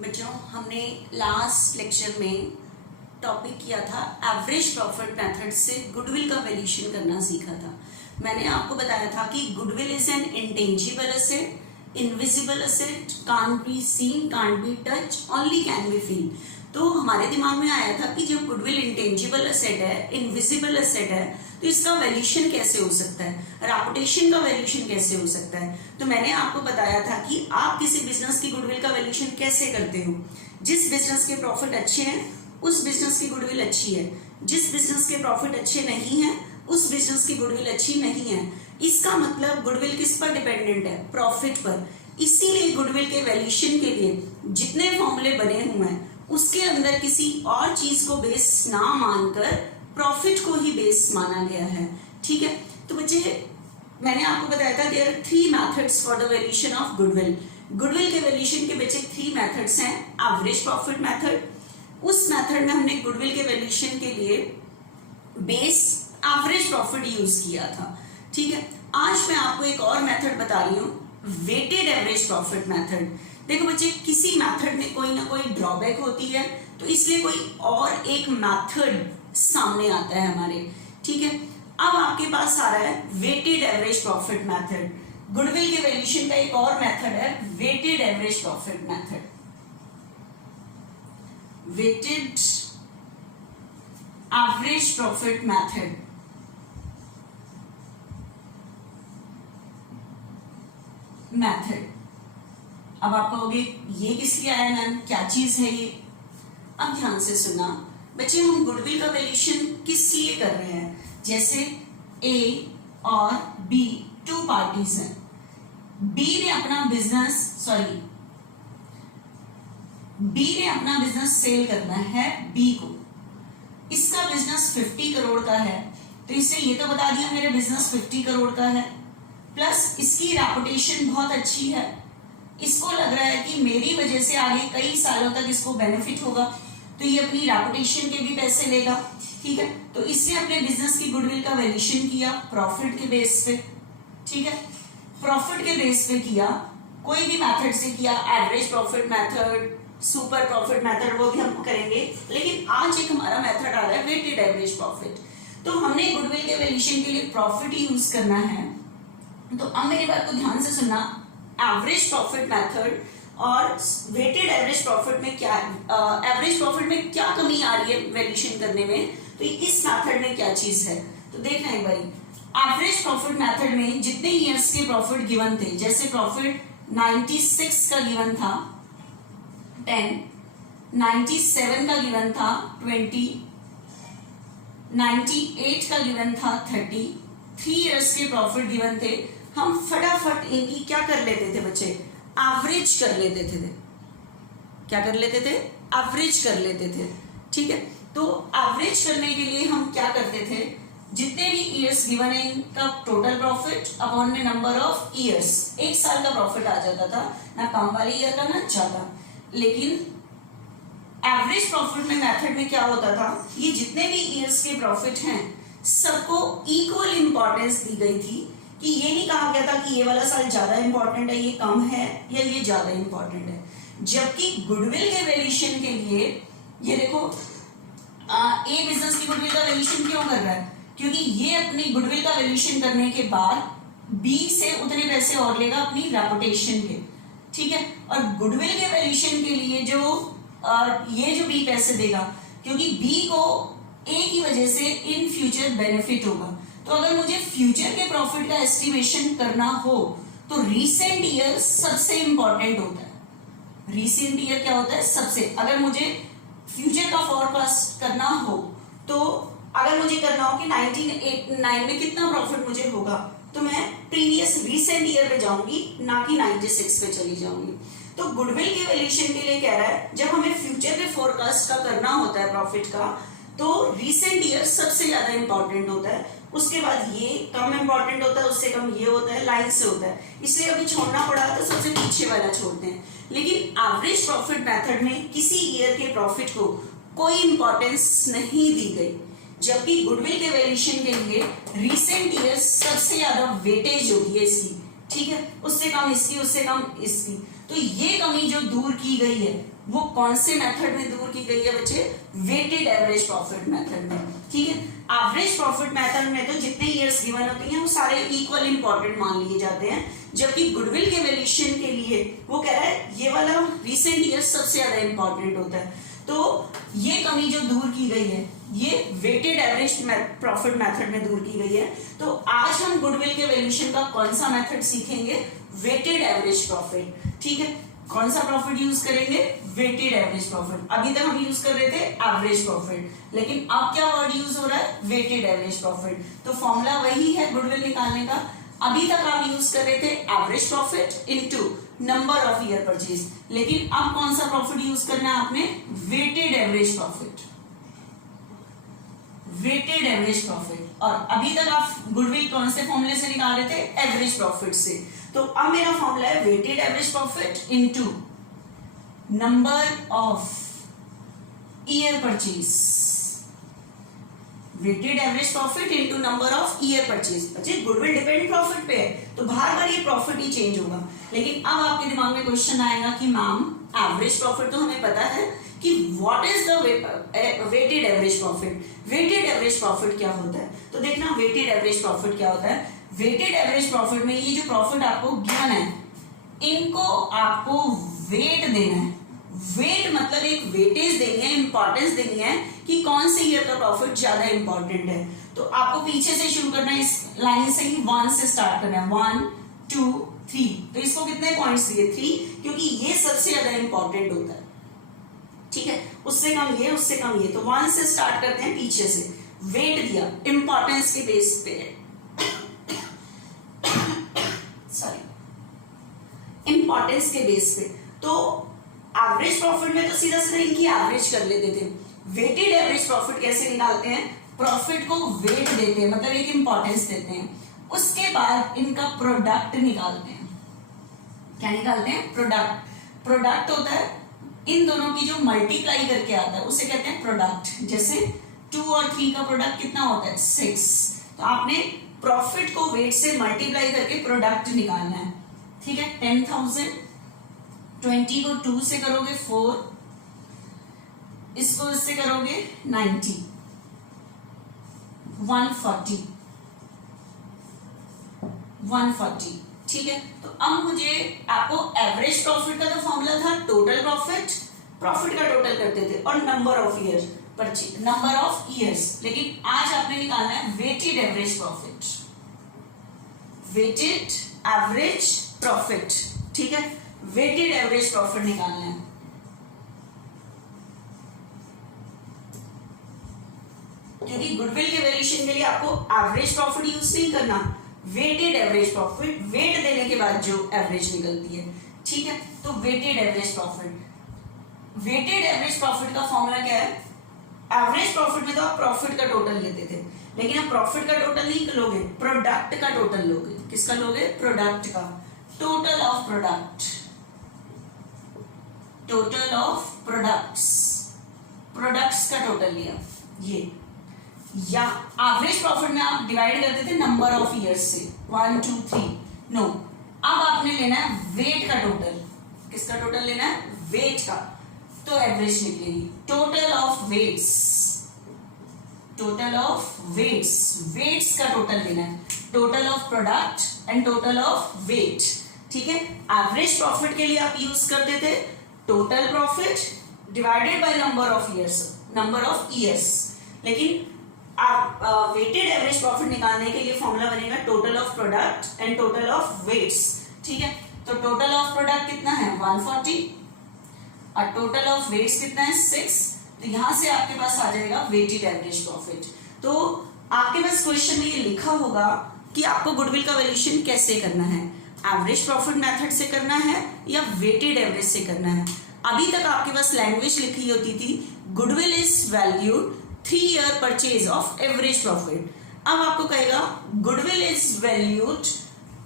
बच्चों, हमने last lecture में टॉपिक किया था एवरेज प्रॉफिट मेथड से गुडविल का वैल्यूएशन करना सीखा था। मैंने आपको बताया था कि goodwill is an intangible asset, invisible asset, can't be seen, can't be touch, only can be feel. तो हमारे दिमाग में आया था कि जब गुडविल इंटेंजिबल एसेट है, इनविजिबल एसेट है, तो इसका वैल्यूएशन कैसे हो सकता है, रेपुटेशन का वैल्यूएशन कैसे हो सकता है। तो मैंने आपको बताया था कि आप किसी बिजनेस की गुडविल का वैल्यूएशन कैसे करते हो। जिस बिजनेस के प्रॉफिट अच्छे हैं उस बिजनेस की गुडविल अच्छी है, जिस बिजनेस के प्रॉफिट अच्छे नहीं है उस बिजनेस की गुडविल अच्छी नहीं है। इसका मतलब गुडविल किस पर डिपेंडेंट है, प्रॉफिट पर। इसीलिए गुडविल के वैल्यूएशन के लिए जितने फॉर्मूले बने हुए हैं उसके अंदर किसी और चीज को बेस ना मानकर प्रॉफिट को ही बेस माना गया है। ठीक है, तो बच्चे मैंने आपको बताया था there are 3 methods for the valuation of goodwill. Goodwill के वैल्यूएशन के बच्चे 3 मेथड्स हैं। एवरेज प्रॉफिट मेथड, उस मेथड में हमने गुडविल के वैल्यूएशन के लिए बेस एवरेज प्रॉफिट यूज किया था। ठीक है, आज मैं आपको एक और मेथड बता रही हूँ, वेटेड एवरेज प्रॉफिट मेथड। देखो बच्चे, किसी मेथड में कोई ना कोई ड्रॉबैक होती है, तो इसलिए कोई और एक मेथड सामने आता है हमारे। ठीक है, अब आपके पास आ रहा है weighted average profit method. Goodwill के वैल्यूएशन का एक और मेथड है weighted average profit method. Weighted average profit method अब आप कहोगे ये किस लिए आया मैम, क्या चीज है ये। अब ध्यान से सुना बच्चे, हम गुडविल का वैल्यूएशन किस लिए कर रहे हैं। जैसे ए और बी 2 पार्टीज हैं। बी ने अपना बिजनेस सेल करना है बी को। इसका बिजनेस 50 करोड़ का है, तो इससे ये तो बता दिया मेरा बिजनेस 50 करोड़ का है, प्लस इसकी रेपुटेशन बहुत अच्छी है। इसको लग रहा है कि मेरी वजह से आगे कई सालों तक इसको बेनिफिट होगा, तो ये अपनी रेपुटेशन के भी पैसे लेगा। ठीक है, तो इसने अपने बिजनेस की गुडविल का वैल्यूएशन किया प्रॉफिट के बेस पे। ठीक है, प्रॉफिट के बेस पे किया, कोई भी मेथड से किया, average profit method, super profit method, वो भी हम करेंगे। लेकिन आज एक हमारा मेथड आ रहा है वेटेड एवरेज प्रॉफिट। तो हमने गुडविल के वैल्यूएशन के लिए प्रॉफिट यूज करना है। तो अब मेरी बात को ध्यान से सुनना, एवरेज प्रॉफिट मेथड और वेटेड एवरेज प्रॉफिट में क्या, एवरेज प्रॉफिट में क्या कमी आ रही है वैल्यूएशन करने में, तो इस मेथड में क्या चीज है। तो देखना एक बारी, एवरेज प्रॉफिट मेथड में जितने ईयर्स के प्रॉफिट गिवन थे, जैसे प्रॉफिट 96 का गिवन था 10, 97 का गिवन था 20, 98 का गिवन था 30, 3 ईयर्स के प्रॉफिट गिवन थे। हम फटाफट इनकी क्या कर लेते थे बच्चे, एवरेज कर लेते थे। क्या कर लेते थे, एवरेज कर लेते थे। ठीक है, तो एवरेज करने के लिए हम क्या करते थे, जितने भी ईयर्स गिवन है इनका टोटल प्रॉफिट अपॉन में नंबर ऑफ ईयर्स, 1 साल का प्रॉफिट आ जाता था, ना कम वाले ईयर का ना ज्यादा। लेकिन एवरेज प्रॉफिट में मेथड में क्या होता था, ये जितने भी ईयर्स के प्रॉफिट हैं सबको इक्वल इंपॉर्टेंस दी गई थी, कि ये नहीं कहा गया था कि ये वाला साल ज्यादा इंपॉर्टेंट है, ये कम है, या ये ज्यादा इंपॉर्टेंट है। जबकि गुडविल के वैल्यूएशन के लिए ये देखो, ए बिजनेस की गुडविल का वैल्यूएशन क्यों कर रहा है, क्योंकि ये अपनी गुडविल का वैल्यूएशन करने के बाद बी से उतने पैसे और लेगा अपनी रेपुटेशन के। ठीक है, और गुडविल के वैल्यूएशन के लिए ये जो बी पैसे देगा, क्योंकि बी को ए की वजह से इन फ्यूचर बेनिफिट होगा। तो अगर मुझे फ्यूचर के प्रॉफिट का एस्टिमेशन करना हो तो रीसेंट ईयर सबसे इंपॉर्टेंट होता है। रीसेंट ईयर क्या होता है, सबसे, अगर मुझे फ्यूचर का फोरकास्ट करना हो, तो अगर मुझे करना हो कि 1989 में कितना प्रॉफिट मुझे होगा, तो मैं प्रीवियस रीसेंट ईयर पे जाऊंगी, ना कि 96 पे चली जाऊंगी। तो गुडविल के वैल्यूएशन के लिए कह रहा है, जब हमें फ्यूचर के फोरकास्ट का करना होता है प्रॉफिट का, तो रीसेंट ईयर सबसे ज्यादा इंपॉर्टेंट होता है, उसके बाद ये कम इंपॉर्टेंट होता है, उससे कम ये होता है, लाइन से होता है। इसलिए अभी छोड़ना पड़ा तो सबसे पीछे वाला छोड़ते हैं। लेकिन एवरेज प्रॉफिट मेथड में किसी ईयर के प्रॉफिट को कोई इंपॉर्टेंस नहीं दी गई, जबकि गुडविल के वैल्यूएशन के लिए रीसेंट ईयर सबसे ज्यादा वेटेज होगी इसकी। ठीक है, उससे कम इसकी, उससे कम इसकी। तो ये कमी जो दूर की गई है वो कौन से मेथड में दूर की गई है बच्चे? वेटेड एवरेज प्रॉफिट मेथड में। ठीक है, एवरेज प्रॉफिट मेथड में तो जितने ईयर्स गिवन होते हैं वो सारे इक्वल इंपॉर्टेंट मान लिए जाते हैं, जबकि गुडविल के वैल्यूएशन के लिए वो कह रहा है ये वाला रिसेंट ईयर्स सबसे ज्यादा इंपॉर्टेंट होता है। तो ये कमी जो दूर की गई है ये वेटेड एवरेज प्रॉफिट मेथड में दूर की गई है। तो आज हम गुडविल के वैल्यूएशन का कौन सा मेथड सीखेंगे? Weighted average profit. ठीक है, कौन सा प्रॉफिट यूज करेंगे? Weighted average profit. अभी तक हम यूज कर रहे थे एवरेज प्रॉफिट, लेकिन अब क्या वर्ड यूज हो रहा है? Weighted average profit. तो फॉर्मूला वही है गुडविल निकालने का। अभी तक आप यूज कर रहे थे average profit into number of year purchase, लेकिन अब कौन सा प्रॉफिट यूज करना है आपने? Weighted average profit. Weighted average profit. और अभी तक आप गुडविल कौन से फॉर्मूले से निकाल रहे थे? एवरेज प्रॉफिट से। तो अब मेरा फॉर्मूला है weighted average profit into number of year purchase. Weighted average profit into number of year purchase. बच्चे गुडविल डिपेंड प्रॉफिट पे है तो बार बार ये प्रॉफिट ही चेंज होगा, लेकिन अब आपके दिमाग में क्वेश्चन आएगा कि मैम एवरेज प्रॉफिट तो हमें पता है कि what is the weighted average profit. Weighted average profit क्या होता है? तो देखना वेटेड एवरेज प्रॉफिट क्या होता है। वेटेड एवरेज प्रॉफिट में ये जो प्रॉफिट आपको गिवन है इनको आपको वेट देना है। वेट मतलब एक वेटेज देनी है, इंपॉर्टेंस देनी है कि कौन से ईयर का प्रॉफिट ज्यादा इंपॉर्टेंट है। तो आपको पीछे से शुरू करना है, इस लाइन से ही 1 से स्टार्ट करना है। 1 2 3। तो इसको कितने पॉइंट्स दिए? 3, क्योंकि ये सबसे ज्यादा इंपॉर्टेंट होता है। ठीक है, उससे कम ये, उससे कम ये। तो 1 से स्टार्ट करते हैं पीछे से। वेट दिया इंपॉर्टेंस के बेस पे, सॉरी, इंपॉर्टेंस के बेस पे। तो एवरेज प्रॉफिट में तो सीधा सीधा इनकी एवरेज कर लेते थे। वेटेड एवरेज प्रॉफिट कैसे निकालते हैं? प्रॉफिट को वेट देते हैं, मतलब एक इंपॉर्टेंस देते हैं, उसके बाद इनका प्रोडक्ट निकालते हैं। क्या निकालते हैं? प्रोडक्ट। प्रोडक्ट होता है इन दोनों की जो मल्टीप्लाई करके आता है उसे कहते हैं प्रोडक्ट। जैसे 2 और 3 का प्रोडक्ट कितना होता है? 6। तो आपने प्रॉफिट को वेट से मल्टीप्लाई करके प्रोडक्ट निकालना है। ठीक है, 10,000, 20 को 2 से करोगे 4, इसको इससे करोगे 90, 140, 140। ठीक है, तो अब मुझे आपको एवरेज प्रॉफिट का तो फॉर्मूला था टोटल प्रॉफिट, प्रॉफिट का टोटल करते थे, और number of year purchase, number of years. लेकिन आज आपने निकालना है weighted average profit, weighted average profit. ठीक है, वेटेड एवरेज प्रॉफिट निकालना है। क्योंकि गुडविल के वैल्यूएशन के लिए आपको एवरेज प्रॉफिट यूज नहीं करना, वेटेड एवरेज प्रॉफिट, वेट देने के बाद जो एवरेज निकलती है। ठीक है, तो weighted average profit, weighted average profit का फॉर्मूला क्या है? एवरेज प्रॉफिट में तो आप प्रॉफिट का टोटल लेते थे, लेकिन आप प्रॉफिट का टोटल नहीं लोगे, प्रोडक्ट का टोटल लोगे। किसका लोगे? प्रोडक्ट का। Total of product, total of products, products का टोटल लिया ये। या एवरेज प्रॉफिट में आप डिवाइड करते थे नंबर ऑफ ईयर्स से, 1 2 3। नो, अब आपने लेना है वेट का टोटल। किसका टोटल लेना है? वेट का। तो एवरेज निकलेगी total of weights, total of weights, weights का टोटल लेना है, total of product and total of weight. ठीक है, एवरेज प्रॉफिट के लिए आप यूज करते थे total profit divided by number of years, number of years. लेकिन आप वेटेड एवरेज प्रॉफिट निकालने के लिए फॉर्मूला बनेगा total of product and total of weights. ठीक है, तो टोटल ऑफ प्रोडक्ट कितना है? 140, और टोटल ऑफ वेट्स कितना है? 6। तो यहां से आपके पास आ जाएगा वेटेड एवरेज प्रॉफिट। तो आपके पास क्वेश्चन में ये लिखा होगा कि आपको गुडविल का वैल्यूएशन कैसे करना है, एवरेज प्रॉफिट मेथड से करना है या वेटेड एवरेज से करना है। अभी तक आपके पास लैंग्वेज लिखी होती थी goodwill is valued 3 year purchase of average profit. अब आपको कहेगा goodwill is valued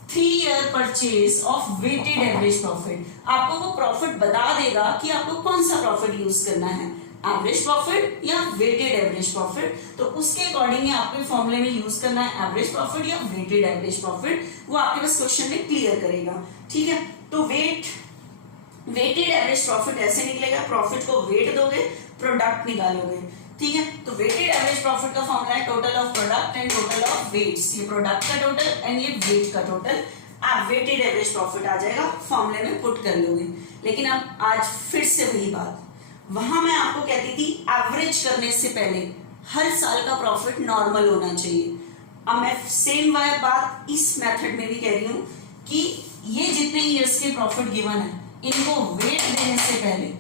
3 year purchase of weighted average profit. आपको वो प्रॉफिट बता देगा कि आपको कौन सा प्रॉफिट यूज करना है, एवरेज प्रॉफिट या वेटेड एवरेज प्रॉफिट, तो उसके अकॉर्डिंग आपके फॉर्मूले में यूज करना है एवरेज प्रॉफिट या वेटेड एवरेज प्रॉफिट, वो आपके पास क्वेश्चन में क्लियर करेगा। ठीक है, तो वेटेड एवरेज प्रॉफिट ऐसे निकलेगा, प्रॉफिट को वेट दोगे, प्रोडक्ट निकालोगे। ठीक है, तो वेटेड एवरेज प्रॉफिट का फॉर्मूला है total of product and total of weights, ये प्रोडक्ट का टोटल एंड ये वेट का टोटल, आप वेटेड एवरेज प्रॉफिट आ जाएगा, फॉर्मूले में पुट कर लोगे। लेकिन अब आज फिर से वही बात, वहां मैं आपको कहती थी एवरेज करने से पहले हर साल का प्रॉफिट नॉर्मल होना चाहिए। अब मैं सेम बात इस मेथड में भी कह रही हूं कि ये जितने ईयर्स के प्रॉफिट गिवन है, इनको वेट देने से पहले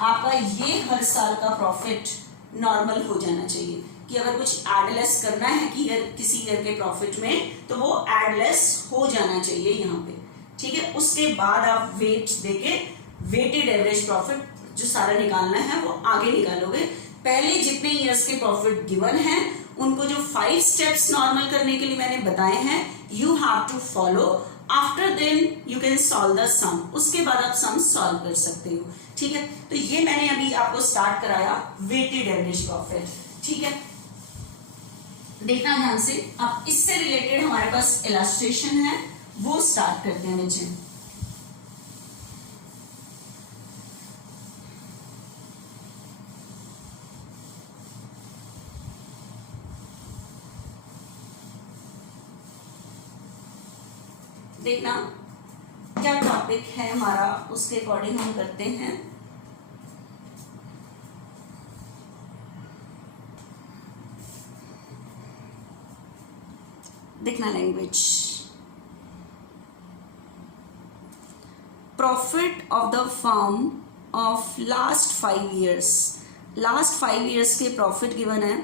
आपका ये हर साल का प्रॉफिट नॉर्मल हो जाना चाहिए, कि अगर कुछ एडलेस करना है कि किसी ईयर के प्रॉफिट में, तो वो एडलेस हो जाना चाहिए यहाँ पे। ठीक है, उसके बाद आप वेट देके वेटेड एवरेज प्रॉफिट जो सारा निकालना है वो आगे निकालोगे। पहले जितने ईयर्स के प्रॉफिट गिवन हैं उनको जो 5 स्टेप्स नॉर्मल करने के लिए मैंने बताए हैं, you have to follow, after then you can solve the sum, उसके बाद आप सम सॉल्व कर सकते हो। ठीक है, तो ये मैंने अभी आपको स्टार्ट कराया वेटेड एवरेज प्रॉफिट। ठीक है, देखना ध्यान से, अब इससे रिलेटेड हमारे पास इलस्ट्रेशन है, वो स्टार्ट करते हैं बच्चे। देखना क्या टॉपिक है हमारा, उसके अकॉर्डिंग हम करते हैं। देखना language, profit of the firm of last 5 years, last 5 years के प्रॉफिट गिवन है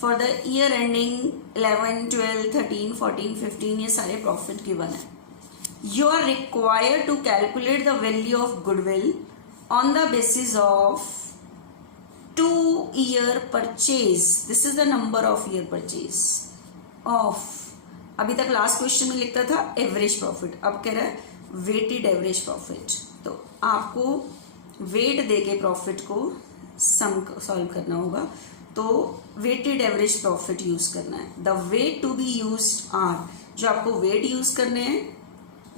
फॉर द ईयर एंडिंग 11, 12, 13, 14, 15, ये सारे प्रॉफिट गिवन है। You are required to calculate the value of goodwill on the basis of 2-year purchase. This is the number of year purchase of, अभी तक last question में लिखता था average profit, अब कह रहा है वेटेड एवरेज प्रॉफिट। तो आपको वेट देके प्रॉफिट को सम सॉल्व करना होगा, तो वेटेड एवरेज प्रॉफिट यूज करना है। The weight to be used are, जो आपको वेट यूज करने हैं,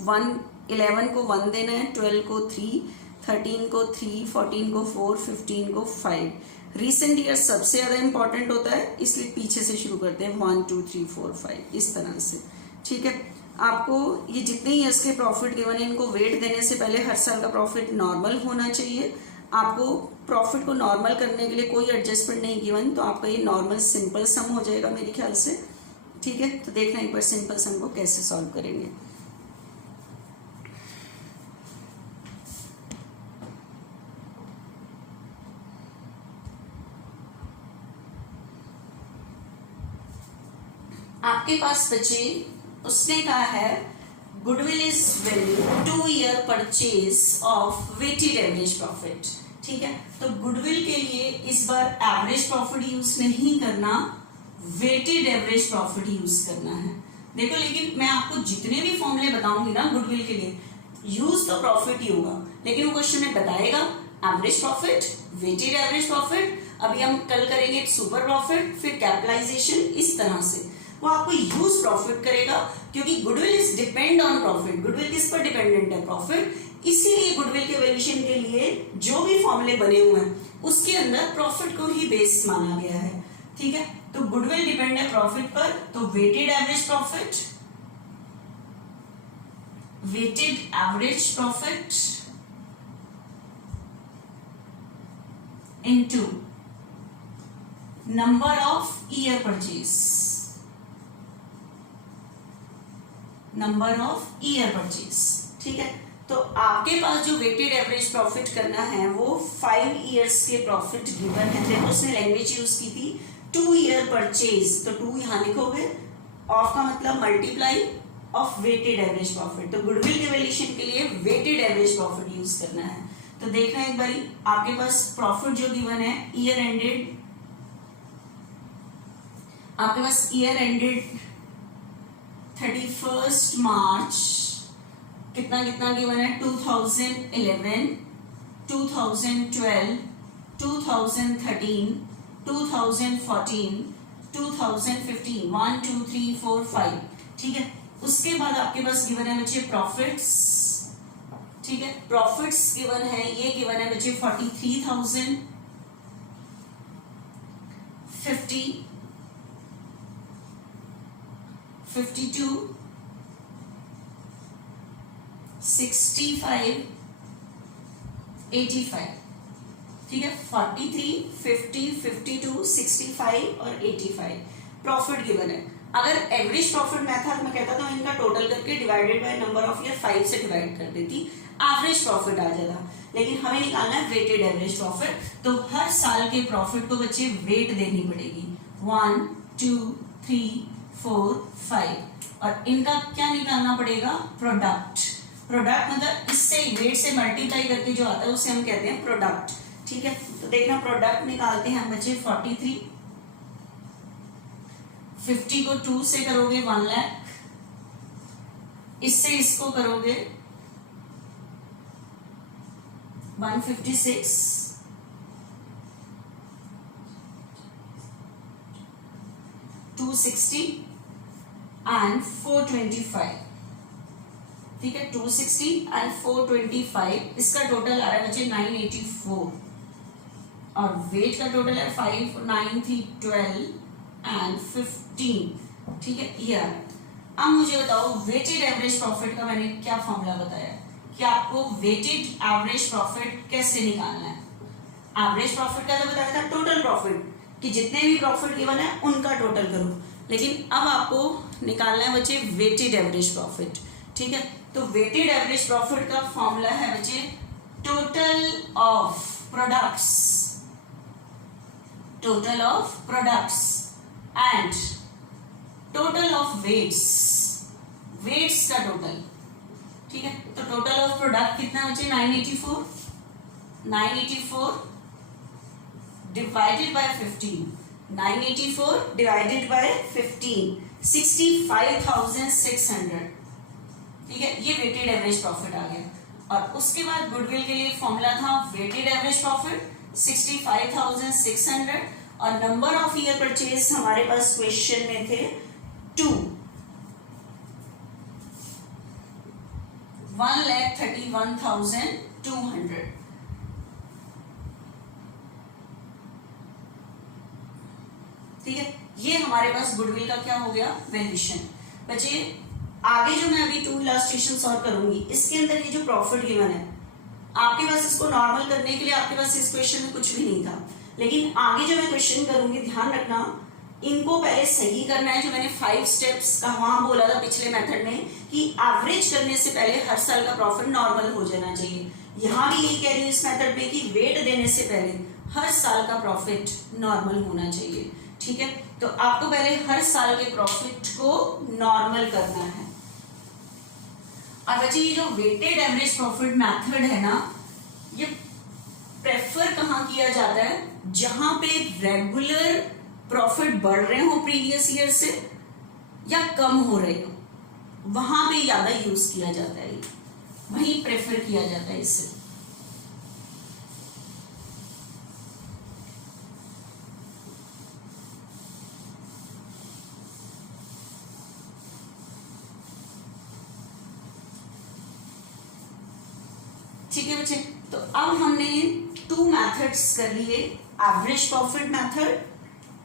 11 को 1 देना है, 12 को 3, 13 को 3, 14 को 4, 15 को 5। रिसेंट ईयर सबसे ज्यादा इंपॉर्टेंट होता है, इसलिए पीछे से शुरू करते हैं 1, 2, 3, 4, 5 इस तरह से। ठीक है, आपको ये जितने ईयर्स के प्रॉफिट गिवन है, इनको वेट देने से पहले हर साल का प्रॉफिट नॉर्मल होना चाहिए। आपको प्रॉफिट को नॉर्मल करने के लिए कोई एडजस्टमेंट नहीं गिवन, तो आपका ये नॉर्मल सिंपल सम हो जाएगा मेरे ख्याल से। ठीक है, तो देखना एक बार सिंपल सम को कैसे सॉल्व करेंगे। आपके पास बचे, उसने कहा है goodwill is value 2-year purchase of weighted average profit. ठीक है, तो गुडविल के लिए इस बार एवरेज प्रॉफिट यूज नहीं करना, वेटेड एवरेज प्रॉफिट यूज करना है। देखो, लेकिन मैं आपको जितने भी फॉर्मूले बताऊंगी ना गुडविल के लिए, यूज तो प्रॉफिट ही होगा, लेकिन वो क्वेश्चन में बताएगा average profit, weighted average profit, अभी हम कल करेंगे सुपर प्रॉफिट, फिर कैपिटलाइजेशन, इस तरह से वो आपको यूज प्रॉफिट करेगा, क्योंकि goodwill is depend on profit. Goodwill किस पर डिपेंडेंट है? प्रॉफिट। इसीलिए गुडविल के वैल्यूएशन के लिए जो भी फॉर्मूले बने हुए हैं उसके अंदर प्रॉफिट को ही बेस माना गया है। ठीक है, तो गुडविल डिपेंड है प्रॉफिट पर, तो weighted average profit, weighted average profit into number of year purchase, number of year purchase. ठीक है, तो आपके पास जो वेटेड एवरेज प्रॉफिट करना है वो 5 ईयर्स के प्रॉफिट गिवन है। देखो, उसने लैंग्वेज यूज की थी 2-year परचेज, तो 2 यहां लिखोगे, ऑफ का मतलब multiply of weighted average profit. तो गुडविल के वैल्यूएशन के लिए वेटेड एवरेज प्रॉफिट यूज करना है। तो देखना एक बारी, आपके पास प्रॉफिट जो गिवन है ईयर एंडेड, आपके पास ईयर एंडेड 31 मार्च, कितना कितना गिवन है? 2011, 2012, 2013, 2014, 2015, 1 2 3 4 5, ठीक है। उसके बाद आपके पास गिवन है बच्चे प्रॉफिट्स, ठीक है, प्रॉफिट्स गिवन है, ये गिवन है बच्चे 43,000, 50, 52, 65, 85, ठीक है। 43, 50, 52, 65 और 85 प्रॉफिट गिवन है। अगर एवरेज प्रॉफिट मेथड में कहता तो इनका टोटल करके divided by number of year 5 से डिवाइड कर देती, एवरेज प्रॉफिट आ जाता। लेकिन हमें निकालना है वेटेड एवरेज प्रॉफिट, तो हर साल के प्रॉफिट को बच्चे वेट देनी पड़ेगी 1 2 3 4 5, और इनका क्या निकालना पड़ेगा, प्रोडक्ट। प्रोडक्ट मतलब इससे वेट से मल्टीप्लाई करके जो आता है उसे हम कहते हैं प्रोडक्ट, ठीक है। तो देखना प्रोडक्ट निकालते हैं हम बच्चे 43, 50 को 2 से करोगे 1 लाख, इससे इसको करोगे 156, 260 एंड 425, ठीक है। 260 एंड 425, इसका टोटल आ रहा है बच्चे 984, और वेट का टोटल है 5 9 3 12 एंड 15, ठीक है। ये अब मुझे बताओ वेटेड एवरेज प्रॉफिट का मैंने क्या फॉर्मूला बताया कि आपको वेटेड एवरेज प्रॉफिट कैसे निकालना है। एवरेज प्रॉफिट का तो बताया था टोटल प्रॉफिट, कि जितने भी प्रॉफिट गिवन है उनका टोटल करो, लेकिन अब आपको निकालना है बच्चे वेटेड एवरेज प्रॉफिट, ठीक है। तो वेटेड एवरेज प्रॉफिट का फॉर्मूला है बच्चे total of products, total of products and total of weights, weights का टोटल, ठीक है। तो टोटल ऑफ प्रोडक्ट कितना बचे 984, 984 डिवाइडेड बाय 15, 984 डिवाइडेड बाय 15, 65,600, ठीक है। ये वेटेड एवरेज प्रॉफिट आ गया। और उसके बाद गुडविल के लिए फॉर्मूला था वेटेड एवरेज प्रॉफिट 65,600, और नंबर ऑफ ईयर परचेज हमारे पास क्वेश्चन में थे 2, 1,31,200, ठीक है। ये हमारे पास गुडविल का क्या हो गया, वैल्यूएशन। बच्चे आगे जो मैं अभी 2 इलस्ट्रेशन सॉल्व करूंगी, इसके अंदर ये जो प्रॉफिट गिवन है, आपके पास इसको नॉर्मल करने के लिए आपके पास इस क्वेश्चन में कुछ भी नहीं था, लेकिन आगे जो मैं क्वेश्चन करूंगी ध्यान रखना, इनको पहले सही करना है। जो मैंने 5 स्टेप्स का वहां बोला था पिछले मेथड में कि एवरेज करने से पहले हर साल का प्रॉफिट नॉर्मल हो जाना चाहिए, यहां भी यही कह रही हूँ इस मेथड में कि वेट देने से पहले हर साल का प्रॉफिट नॉर्मल होना चाहिए, ठीक है। तो आपको पहले हर साल के प्रॉफिट को नॉर्मल करना है। और बच्चे ये जो वेटेड एवरेज प्रॉफिट मेथड है ना, ये प्रेफर कहाँ किया जाता है, जहां पे रेगुलर प्रॉफिट बढ़ रहे हो प्रीवियस ईयर से या कम हो रहे हो, वहां पे ज्यादा यूज किया जाता है, वहीं प्रेफर किया जाता है इससे। ठीक है बच्चे, तो अब हमने 2 मेथड्स कर लिए, एवरेज प्रॉफिट मेथड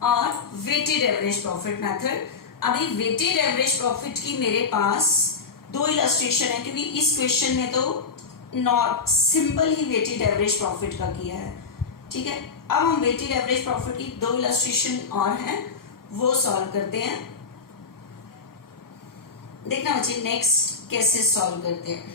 और वेटेड एवरेज प्रॉफिट मेथड। अभी वेटेड एवरेज प्रॉफिट की मेरे पास 2 इलस्ट्रेशन है, क्योंकि इस क्वेश्चन में तो not simple he waited average profit का किया है, ठीक है। अब हम वेटेड एवरेज प्रॉफिट की 2 इलस्ट्रेशन और हैं, वो सॉल्व करते हैं। देखना बच्चे नेक्स्ट कैसे सॉल्व करते हैं।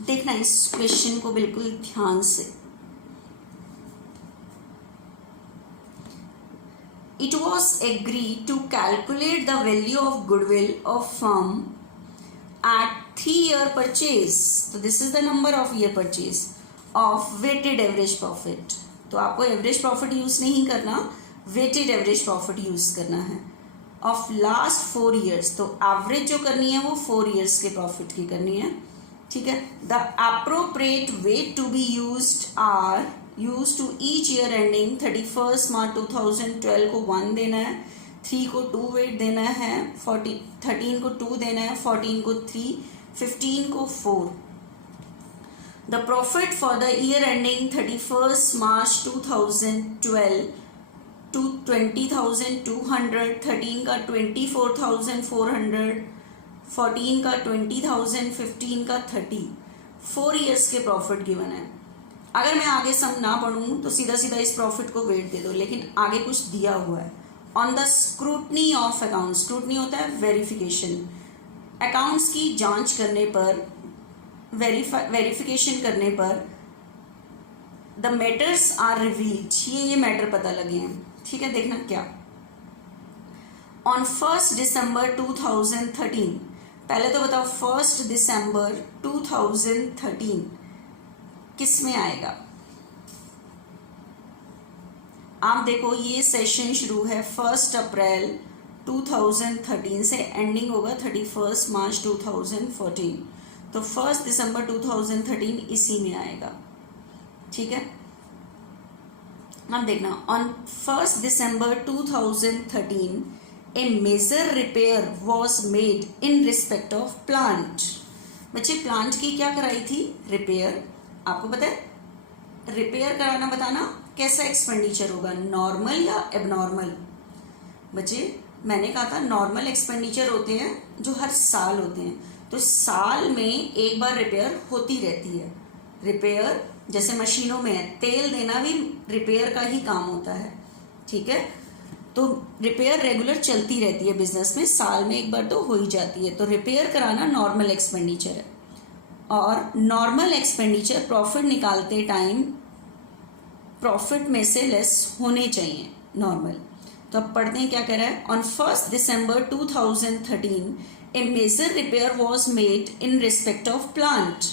देखना इस क्वेश्चन को बिल्कुल ध्यान से। It was agreed to calculate the value of goodwill of firm at 3-year purchase. So this is the number of year purchase of weighted average profit. तो आपको एवरेज प्रॉफिट यूज नहीं करना, वेटेड एवरेज प्रॉफिट यूज करना है of last 4 years. तो average जो करनी है वो 4 ईयर्स के प्रॉफिट की करनी है, ठीक है। The appropriate weight to be used are use to each year ending 31 March 2012 को 1 देना है, 3 को 2 वेट देना है, 13 को 2 देना है, 14 को 3, 15 को 4। The profit for the year ending 31 March 2012 to 20,200, 13 का 24,400, 14 का 20,000, 15 का 30, 4 ईयर्स के प्रॉफिट गिवन है। अगर मैं आगे सम ना पढ़ूँ तो सीधा सीधा इस प्रॉफिट को वेट दे दो, लेकिन आगे कुछ दिया हुआ है। On the scrutiny of account, scrutiny होता है वेरिफिकेशन, अकाउंट्स की जांच करने पर, वेरिफिकेशन करने पर द मैटर्स आर रिवील्ड, ये मैटर पता लगे हैं, ठीक है। देखना क्या, ऑन 1 दिसंबर 2013, पहले तो बताओ 1 दिसंबर 2013 किस में आएगा। आप देखो ये सेशन शुरू है 1 अप्रैल 2013 से, एंडिंग होगा 31 मार्च 2014, तो 1 दिसंबर 2013 इसी में आएगा, ठीक है। अब देखना, on 1 December 2013 a major repair was made in respect of plant. बच्चे प्लांट की क्या कराई थी, रिपेयर। आपको पता है रिपेयर कराना, बताना कैसा एक्सपेंडिचर होगा, नॉर्मल या एबनॉर्मल। बच्चे मैंने कहा था नॉर्मल एक्सपेंडिचर होते हैं जो हर साल होते हैं, तो साल में एक बार रिपेयर होती रहती है। रिपेयर जैसे मशीनों में है, तेल देना भी रिपेयर का ही काम होता है, ठीक है। तो रिपेयर रेगुलर चलती रहती है बिजनेस में, साल में एक बार तो हो ही जाती है, तो रिपेयर कराना नॉर्मल एक्सपेंडिचर है। और नॉर्मल एक्सपेंडिचर प्रॉफिट निकालते टाइम प्रॉफिट में से लेस होने चाहिए नॉर्मल। तो अब पढ़ते हैं क्या कह रहा है, on 1 December 2013 a major repair was made in respect of plant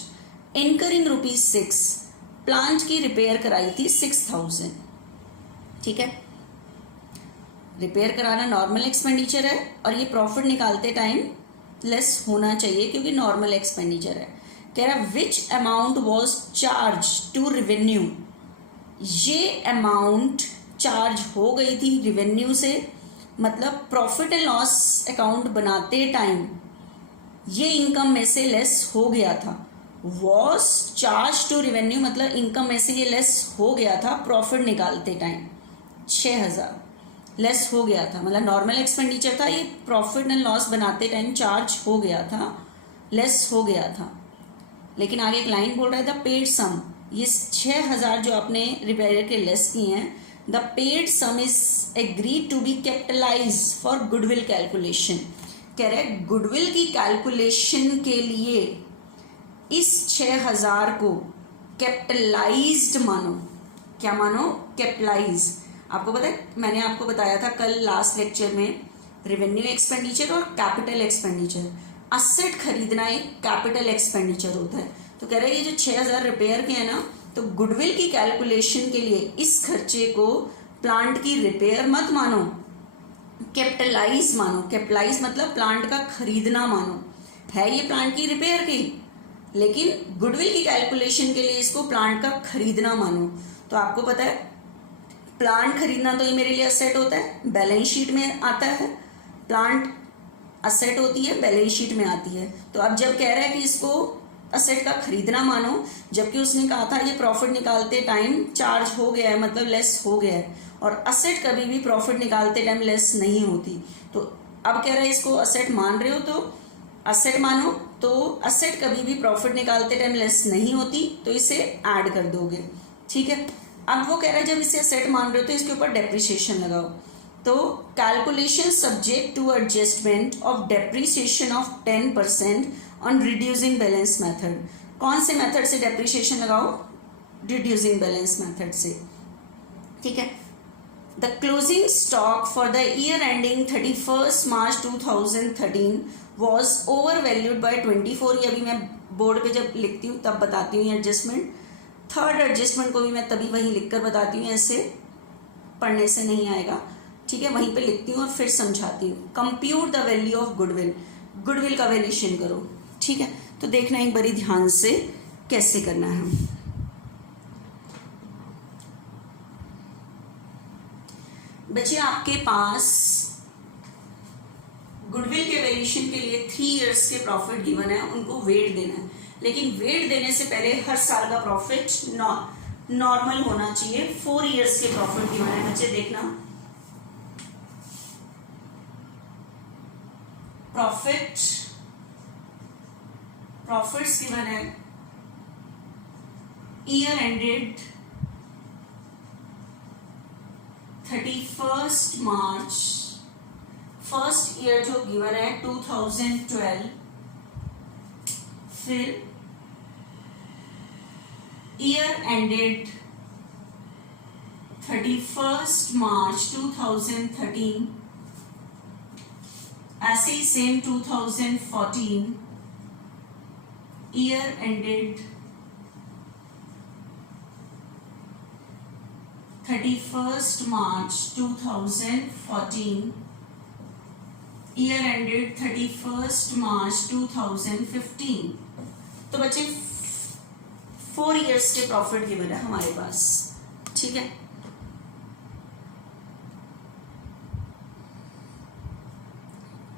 incurring ₹6। Plant की रिपेयर कराई थी 6,000, ठीक है। रिपेयर कराना नॉर्मल एक्सपेंडिचर है और ये प्रॉफिट निकालते टाइम लेस होना चाहिए क्योंकि नॉर्मल एक्सपेंडिचर है। कह रहा which amount was charge to revenue, ये अमाउंट चार्ज हो गई थी रिवेन्यू से, मतलब प्रॉफिट एंड लॉस अकाउंट बनाते टाइम ये इनकम में से लेस हो गया था। वॉज चार्ज टू रिवेन्यू मतलब इनकम में से ये लेस हो गया था प्रॉफिट निकालते टाइम, 6,000 लेस हो गया था, मतलब नॉर्मल एक्सपेंडिचर था, ये प्रॉफिट एंड लॉस बनाते टाइम चार्ज हो गया था, लेस हो गया था। लेकिन आगे एक लाइन बोल रहा है द पेड सम, ये 6,000 जो आपने रिपेयर के लेस किए हैं, the paid sum is agreed to be capitalize for goodwill calculation. कह रहे गुडविल की कैलकुलेशन के लिए इस 6,000 को कैपिटलाइज्ड मानो। क्या मानो, कैपिटलाइज। आपको पता है मैंने आपको बताया था कल लास्ट लेक्चर में, रेवेन्यू एक्सपेंडिचर और कैपिटल एक्सपेंडिचर। असेट खरीदना एक कैपिटल एक्सपेंडिचर होता है। तो कह रहे हैं ये जो 6,000 रिपेयर के हैं ना, तो गुडविल की कैलकुलेशन के लिए इस खर्चे को प्लांट की रिपेयर मत मानो, कैपिटलाइज मानो। कैपिटलाइज मतलब प्लांट का खरीदना मानो, है ये प्लांट की रिपेयर की, लेकिन गुडविल की कैलकुलेशन के लिए इसको प्लांट का खरीदना मानो। तो आपको पता है प्लांट खरीदना तो ये मेरे लिए असेट होता है, बैलेंस शीट में आता है, प्लांट असेट होती है, बैलेंस शीट में आती है। तो अब जब कह रहा है कि इसको असेट का खरीदना मानो, जबकि उसने कहा था ये प्रॉफिट निकालते टाइम चार्ज हो गया है, मतलब लेस हो गया है, और असेट कभी भी प्रॉफिट निकालते टाइम लेस नहीं होती। तो अब कह रहा है इसको असेट मान रहे हो तो असेट मानो, तो असेट कभी भी प्रॉफिट निकालते टाइम लेस नहीं होती, तो इसे ऐड कर दोगे, ठीक है। अब वो कह रहा है जब इसे असेट मान रहे हो तो इसके ऊपर डेप्रिसिएशन लगाओ। तो calculation subject to adjustment of depreciation of 10% on reducing balance method. कौन से मेथड से डेप्रिसिएशन लगाओ, रिड्यूसिंग बैलेंस मेथड से, ठीक है। The closing stock for the year ending 31 March 2013 was over valued bye 24। ये अभी मैं बोर्ड पे जब लिखती हूँ तब बताती हूँ एडजस्टमेंट। थर्ड एडजस्टमेंट को भी मैं तभी वहीं लिखकर बताती हूँ, ऐसे पढ़ने से नहीं आएगा, ठीक है। वहीं पे लिखती हूँ और फिर समझाती हूँ। Compute the value of goodwill, goodwill का वैल्यूएशन करो, ठीक है। तो देखना एक बारी ध्यान से कैसे करना है। बच्चे आपके पास गुडविल के वैल्यूएशन के लिए 3 इयर्स के प्रॉफिट गिवन है, उनको वेट देना है, लेकिन वेट देने से पहले हर साल का प्रॉफिट नॉर्मल होना चाहिए। 4 इयर्स के प्रॉफिट गिवन है बच्चे, देखना प्रॉफिट्स गिवन है ईयर एंडेड 31 मार्च, फर्स्ट ईयर जो गिवन है 2012, फिर ईयर एंडेड 31 मार्च 2013, ऐसे ही सेम 2014 ईयर एंडेड 31 मार्च 2014, ईयर एंडेड 31 मार्च 2015। तो बच्चे 4 इयर्स के प्रॉफिट गिवन है हमारे पास, ठीक है।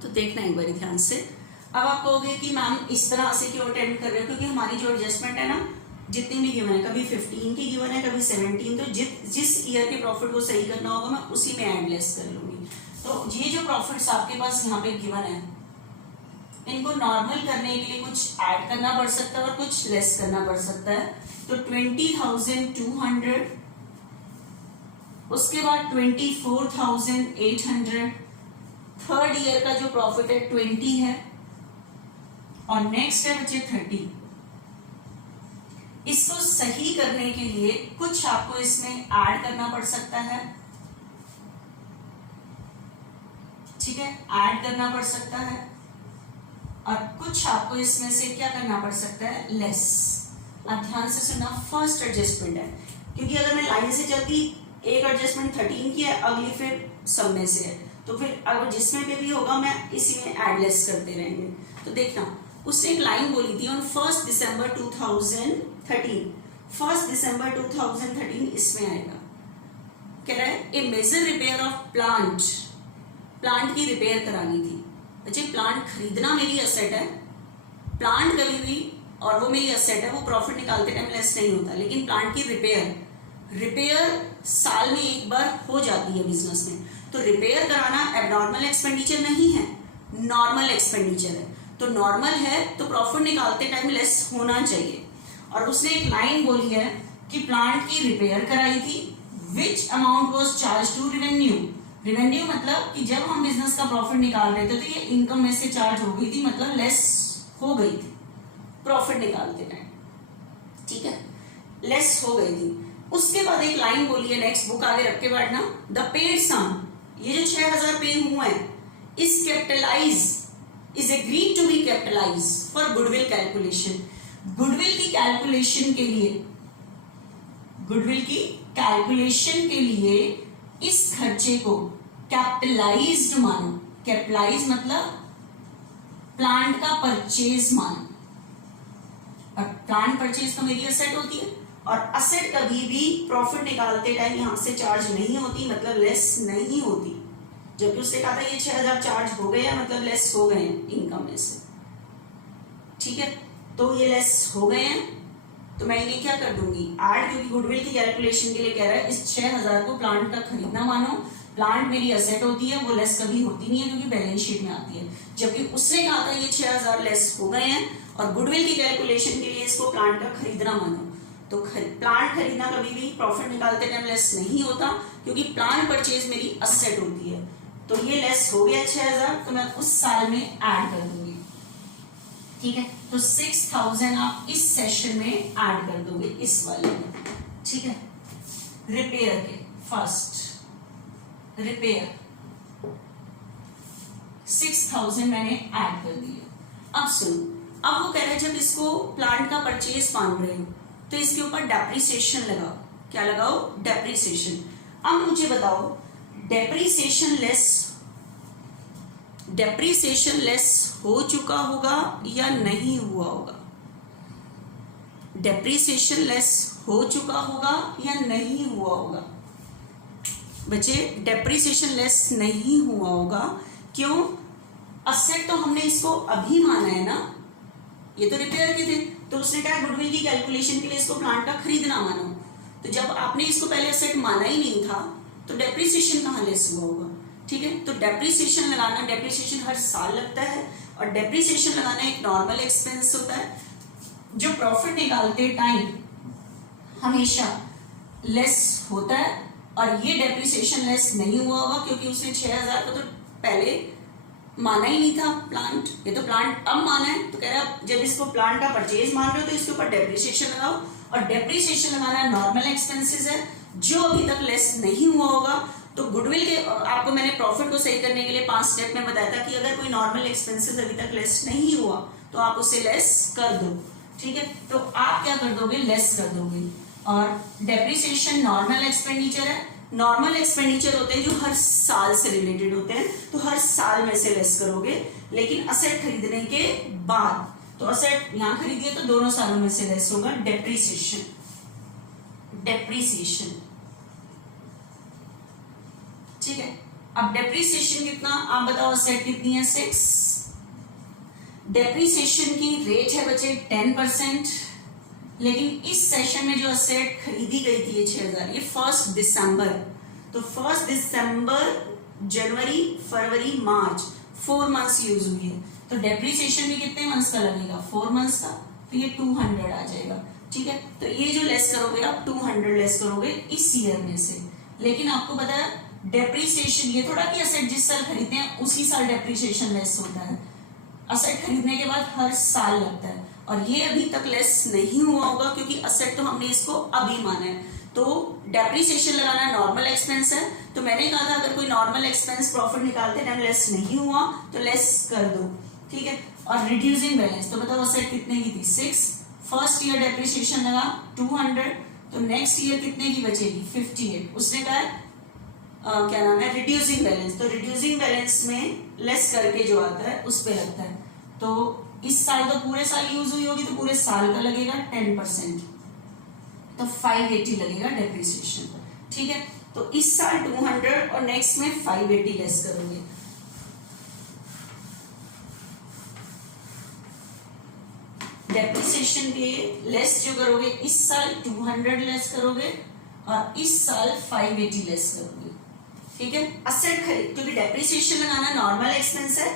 तो देखना एक बार ध्यान से। अब आप कहोगे कि मैम इस तरह से क्यों अटेम्प्ट कर रहे हो, क्योंकि हमारी जो एडजस्टमेंट है ना, जितनी भी गिवन है, कभी 15 की गिवन है, कभी 17, तो जिस ईयर के प्रॉफिट को सही करना होगा मैं उसी में एड लेस कर लूंगी। तो ये जो प्रॉफिट्स आपके पास यहाँ पे गिवन है, इनको नॉर्मल करने के लिए कुछ ऐड करना पड़ सकता है और कुछ लेस करना पड़ सकता है। तो 20,200, उसके बाद 24,800, थर्ड ईयर का जो प्रॉफिट है 20 है, और नेक्स्ट है बच्चे 30। इसको सही करने के लिए कुछ आपको इसमें ऐड करना पड़ सकता है, ठीक है, ऐड करना पड़ सकता है, और कुछ आपको इसमें से क्या करना पड़ सकता है, लेस। अब ध्यान से सुनना, फर्स्ट एडजस्टमेंट है, क्योंकि अगर मैं लाइन से चलती, एक एडजस्टमेंट 13 की है, अगली फिर सब में से है, तो फिर अगर जिसमें भी होगा मैं इसी में एड लेस करते रहेंगे। तो देखना, उसने एक लाइन बोली थी ऑन 1 दिसंबर 2013, 1 दिसंबर 2013 इसमें आएगा, कह रहा है ए मेजर रिपेयर ऑफ प्लांट की रिपेयर करानी थी। बच्चे प्लांट खरीदना मेरी एसेट है, प्लांट कभी भी, और वो मेरी एसेट है, वो प्रॉफिट निकालते टाइम लेस नहीं होता, लेकिन प्लांट की रिपेयर साल में एक बार हो जाती है बिजनेस में। तो रिपेयर कराना एबनॉर्मल एक्सपेंडिचर नहीं है, नॉर्मल एक्सपेंडिचर है। तो नॉर्मल है तो प्रॉफिट निकालते टाइम लेस होना चाहिए। और उसने एक लाइन बोली है कि प्लांट की रिपेयर कराई थी, which amount was charge to revenue मतलब कि जब हम बिजनेस का प्रॉफिट निकाल रहे थे तो ये इनकम में से चार्ज हो गई थी, मतलब लेस हो गई थी प्रॉफिट निकालते टाइम, ठीक है, लेस हो गई थी। उसके बाद एक लाइन बोली है, नेक्स्ट बुक आगे रख के बैठना, द पेड सम, ये जो 6,000 पे हुए हैं, is agreed to be capitalize for goodwill calculation. Goodwill की कैलकुलेशन के लिए इस खर्चे को कैपिटलाइज्ड मानो। कैपिटलाइज मतलब प्लांट का परचेज मानो, और प्लांट परचेज तो मेरी असेट होती है, और असेट कभी भी प्रॉफिट निकालते टाइम यहां से चार्ज नहीं होती, मतलब लेस नहीं होती। जबकि उसने कहा था ये 6,000 चार्ज हो गया, मतलब लेस हो गए इनकम में से, ठीक है। तो ये लेस हो गए हैं, तो मैं ये क्या कर दूंगी, ऐड, क्योंकि गुडविल की कैलकुलेशन के लिए कह रहा है इस 6,000 को प्लांट का खरीदना मानो, प्लांट मेरी असेट होती है, वो लेस कभी होती नहीं है क्योंकि बैलेंस शीट में आती है। जबकि उसने कहा था ये 6,000 लेस हो गए हैं, और गुडविल की कैलकुलेशन के लिए इसको प्लांट का खरीदना मानो। तो प्लांट खरीदना कभी भी प्रॉफिट निकालते टाइम लेस नहीं होता, क्योंकि प्लांट परचेज मेरी असेट होती है। तो ये लेस हो गया 6,000, तो मैं उस साल में ऐड कर दूंगी, ठीक है। तो 6,000 आप इस सेशन में ऐड कर दोगे, इस वाले में, ठीक है। रिपेयर के फर्स्ट रिपेयर 6,000 मैंने ऐड कर दिया। अब सुनो, अब वो कह रहे हैं जब इसको प्लांट का परचेज मान रहे हो तो इसके ऊपर डेप्रिसिएशन लगाओ। क्या लगाओ? डेप्रिसिएशन। अब मुझे बताओ डेप्रिसिएशन लेस हो चुका होगा या नहीं हुआ होगा? डेप्रिसिएशन लेस हो चुका होगा या नहीं हुआ होगा? बच्चे डेप्रिसिएशन लेस नहीं हुआ होगा। क्यों? असेट तो हमने इसको अभी माना है ना, ये तो रिपेयर के थे, तो उसने कहा गुडविल की कैलकुलेशन के लिए इसको प्लांट का खरीदना मानो। तो जब आपने इसको पहले असेट माना ही नहीं था तो डेप्रिसिएशन कहाँ लेस हुआ होगा? ठीक है, तो डेप्रिसिएशन लगाना, डेप्रिसिएशन हर साल लगता है और डेप्रिसिएशन लगाना एक नॉर्मल एक्सपेंस होता है। जो प्रॉफिट निकालते टाइम हमेशा लेस होता है और ये डेप्रिसिएशन लेस नहीं हुआ होगा क्योंकि उसने 6000 को तो पहले माना ही नहीं था प्लांट, ये तो प्लांट अब माना है। तो कह रहा है जब इसको प्लांट का परचेज मान रहे हो तो इसके ऊपर डेप्रिसिएशन लगाओ, और डेप्रिसिएशन लगाना नॉर्मल एक्सपेंसेस है जो अभी तक लेस नहीं हुआ होगा। तो गुडविल के आपको मैंने प्रॉफिट को सही करने के लिए 5 स्टेप में बताया था कि अगर कोई नॉर्मल एक्सपेंसेस अभी तक लेस नहीं हुआ तो आप उसे लेस कर दो। ठीक है, तो आप क्या कर दोगे? लेस कर दोगे। और डेप्रिसिएशन नॉर्मल एक्सपेंडिचर है। नॉर्मल एक्सपेंडिचर होते हैं जो हर साल से रिलेटेड होते हैं, तो हर साल में से लेस करोगे। लेकिन असेट खरीदने के बाद, तो असेट यहां खरीदिए तो दोनों सालों में से लेस होगा डेप्रिसिएशन। ठीक है, अब डेप्रिसिएशन कितना आप बताओ? असेट कितनी है? 6। डेप्रिसिएशन की रेट है बच्चे 10%। लेकिन इस सेशन में जो असेट खरीदी गई थी ये 6000, ये 1 दिसंबर, तो 1 दिसंबर, जनवरी, फरवरी, मार्च, 4 मंथ्स यूज हुई है। तो डेप्रिसिएशन भी कितने मंथ्स का लगेगा? 4 मंथ्स का, तो ये 200 आ जाएगा। ठीक है, तो ये जो लेस करोगे आप 200 लेस करोगे इस ईयर में से। लेकिन आपको पता है डेप्रिसिएशन ये थोड़ा कि असेट जिस साल खरीदते हैं उसी साल डेप्रिसिएशन लेस होता है। असेट खरीदने के बाद हर साल लगता है और ये अभी तक लेस नहीं हुआ होगा क्योंकि असेट तो हमने इसको अभी माना है। तो डेप्रिसिएशन लगाना नॉर्मल एक्सपेंस है। तो मैंने कहा था अगर कोई नॉर्मल एक्सपेंस प्रॉफिट निकालते टाइम लेस नहीं हुआ तो लेस कर दो। ठीक है, और रिड्यूसिंग बैलेंस, तो बताओ असेट कितने की थी? 6। फर्स्ट ईयर डेप्रिसिएशन लगा 200, तो नेक्स्ट ईयर कितने की बचेगी? 58। उसने कहा क्या नाम है? Reducing balance. तो रिड्यूसिंग बैलेंस में लेस करके जो आता है उस पे लगता है। तो इस साल तो पूरे साल यूज हुई होगी तो पूरे साल का लगेगा 10%, तो 580 लगेगा डेप्रिसिएशन। ठीक है, तो इस साल 200 और नेक्स्ट में 580 लेस करोगे। डेप्रिसिएशन के लेस जो करोगे इस साल 200 लेस करोगे और इस साल 580 लेस करोगे। ठीक है, असेट खरीद, क्योंकि डेप्रिसिएशन लगाना नॉर्मल एक्सपेंस है,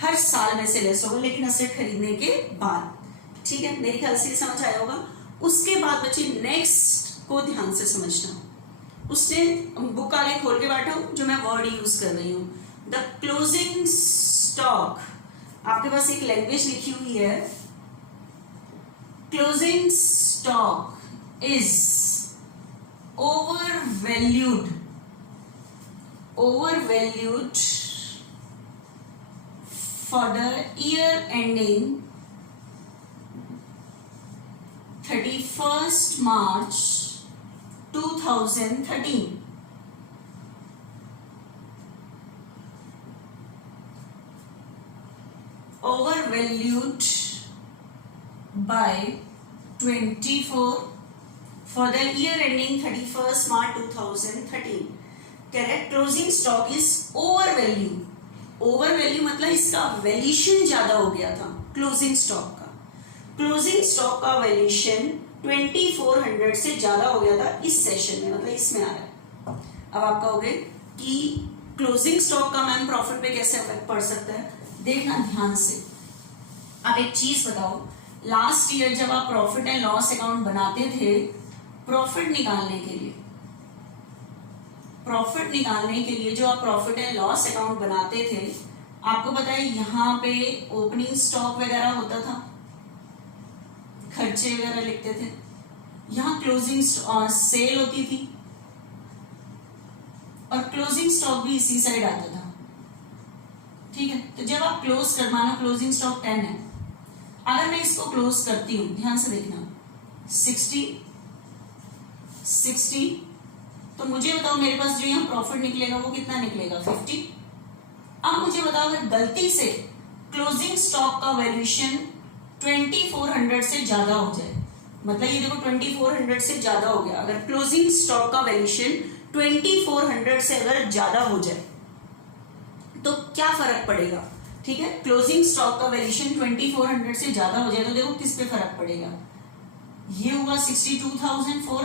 हर साल में से लेस होगा लेकिन असेट खरीदने के बाद। ठीक है, मेरे ख्याल से समझ आया होगा। उसके बाद बच्चे नेक्स्ट को ध्यान से समझना। उसने बुक आगे खोल के बैठो, जो मैं वर्ड यूज कर रही हूँ, द क्लोजिंग स्टॉक। आपके पास एक लैंग्वेज लिखी हुई है, closing stock is overvalued for the year ending 31st March 2013. Overvalued by 24 for the year ending 31st March 2013. Correct, closing stock is over value. Over value मतलब इसका वैल्यूशन ज्यादा हो गया था क्लोजिंग स्टॉक का। क्लोजिंग स्टॉक का valuation 2400 से ज्यादा हो गया था इस सेशन में, मतलब इसमें आ रहा है। अब आप कहोगे कि क्लोजिंग स्टॉक का मैम प्रॉफिट पे कैसे इफेक्ट पड़ सकता है? देखना ध्यान से। आप एक चीज बताओ, लास्ट ईयर जब आप प्रॉफिट एंड लॉस अकाउंट बनाते थे, प्रॉफिट निकालने के लिए जो आप प्रॉफिट एंड लॉस अकाउंट बनाते थे, आपको पता है यहाँ पे ओपनिंग स्टॉक वगैरह होता था, खर्चे वगैरह लिखते थे, यहाँ क्लोजिंग सेल होती थी और क्लोजिंग स्टॉक भी इसी साइड आता था। ठीक है, तो जब आप क्लोज कर, मानो क्लोजिंग स्टॉक 10 है, अगर मैं इसको क्लोज करती हूँ, ध्यान से देखना, 60 60, तो मुझे बताओ मेरे पास जो यहाँ प्रॉफिट निकलेगा वो कितना निकलेगा 50। अब मुझे बताओ अगर गलती से क्लोजिंग स्टॉक का वैल्यूएशन 2400 से ज्यादा हो जाए, मतलब ये देखो 2400 से ज्यादा हो गया, अगर क्लोजिंग स्टॉक का वैल्यूएशन 2400 से अगर ज्यादा हो जाए तो क्या फर्क पड़ेगा। ठीक है, क्लोजिंग स्टॉक का वैल्यूएशन 2400 से ज्यादा हो जाए तो देखो किस पे फर्क पड़ेगा, ये हुआ 62,400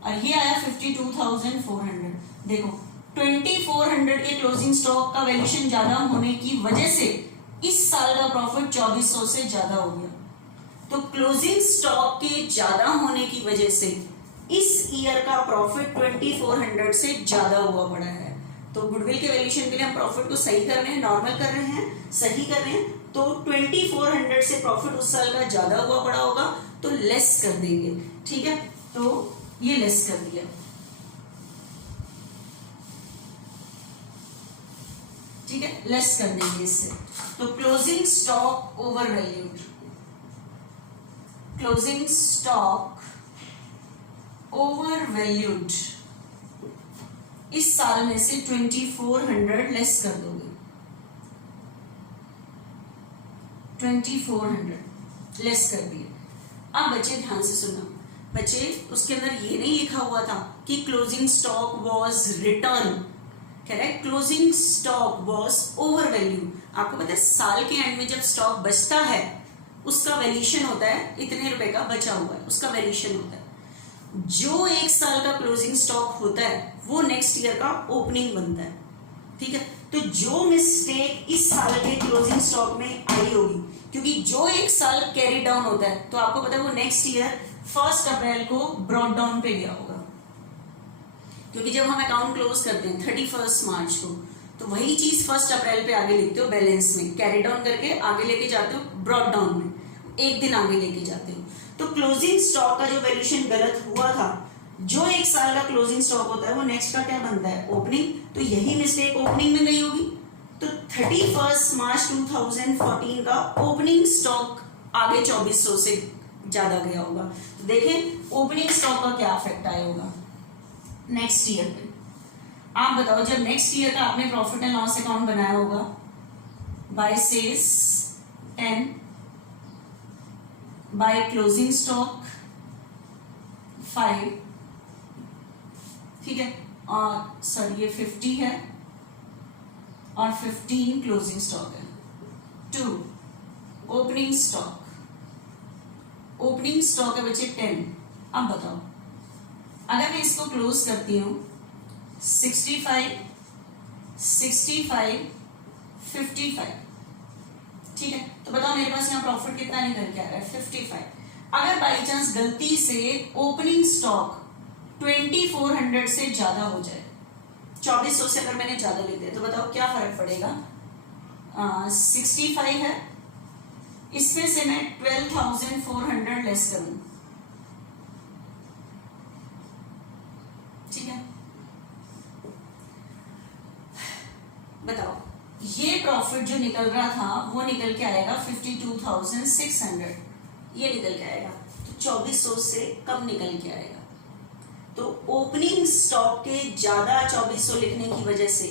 और ये आया 52,400। देखो 2400 के क्लोजिंग स्टॉक का वैल्यूएशन ज्यादा होने की वजह से इस साल का प्रॉफिट 2400 से ज्यादा हो गया। तो क्लोजिंग स्टॉक के ज्यादा होने की वजह से इस ईयर का प्रॉफिट 2400 से ज्यादा हुआ पड़ा है। तो गुडविल के वैल्यूएशन के लिए हम प्रॉफिट को सही कर रहे हैं, नॉर्मल कर रहे हैं, सही कर रहे हैं, तो 2400 से प्रॉफिट उस साल का ज्यादा हुआ पड़ा होगा तो लेस कर देंगे। ठीक है, तो ये लेस कर दिया। ठीक है, लेस कर देंगे इससे। तो closing stock over valued, closing stock over valued इस साल में से 2400 लेस कर दोगे, 2400 लेस कर दिए। अब बच्चे ध्यान से सुनो, बच्चे उसके अंदर ये नहीं लिखा हुआ था कि closing stock was written, correct, closing stock was over value. आपको पता है साल के एंड में जब स्टॉक बचता है उसका वैल्यूएशन होता है इतने रुपए का बचा हुआ है, उसका वैल्यूएशन होता है। जो एक साल का क्लोजिंग स्टॉक होता है वो नेक्स्ट ईयर का ओपनिंग बनता है। ठीक है, तो जो मिस्टेक इस साल के क्लोजिंग स्टॉक में आई होगी, क्योंकि जो एक साल कैरी डाउन होता है तो आपको पता है वो नेक्स्ट ईयर 1 अप्रैल को ब्रॉड डाउन पे गया होगा, क्योंकि जब हम अकाउंट क्लोज करते हैं 31 मार्च को तो वही चीज 1 अप्रैल पे आगे लिखते हो बैलेंस में, कैरी डाउन करके आगे लेके जाते हो ब्रॉड डाउन में, एक दिन आगे लेके जाते हो। तो क्लोजिंग स्टॉक का जो वैल्यूएशन गलत हुआ था, जो एक साल का क्लोजिंग स्टॉक होता है वो नेक्स्ट का क्या बनता है ओपनिंग, तो यही मिस्टेक ओपनिंग में गई होगी। तो 31 मार्च 2014 का ओपनिंग स्टॉक आगे 2400 से ज्यादा गया होगा। तो देखें ओपनिंग स्टॉक का क्या इफेक्ट आया होगा नेक्स्ट ईयर पे। आप बताओ जब नेक्स्ट ईयर का आपने प्रॉफिट एंड लॉस अकाउंट बनाया होगा, by sales 10, by closing stock 5, ठीक है, और सॉरी ये 50 है और 15 क्लोजिंग स्टॉक है, 2 ओपनिंग स्टॉक, ओपनिंग स्टॉक है बच्चे 10। अब बताओ अगर मैं इसको क्लोज करती हूं 65, 65, 55, ठीक है, तो बताओ मेरे पास यहाँ प्रॉफिट कितना निकल के आ रहा है 55। अगर बाई चांस गलती से ओपनिंग स्टॉक 2400 से ज्यादा हो जाए, 2400 से अगर मैंने ज्यादा ले दिया तो बताओ क्या फर्क पड़ेगा। 65 है, इसमें से मैं 12,400 लेस करूं, ठीक है, बताओ ये प्रॉफिट जो निकल रहा था वो निकल के आएगा 52,600, ये निकल के आएगा, तो 2400 से कम निकल के आएगा। तो ओपनिंग स्टॉक के ज्यादा 2400 लिखने की वजह से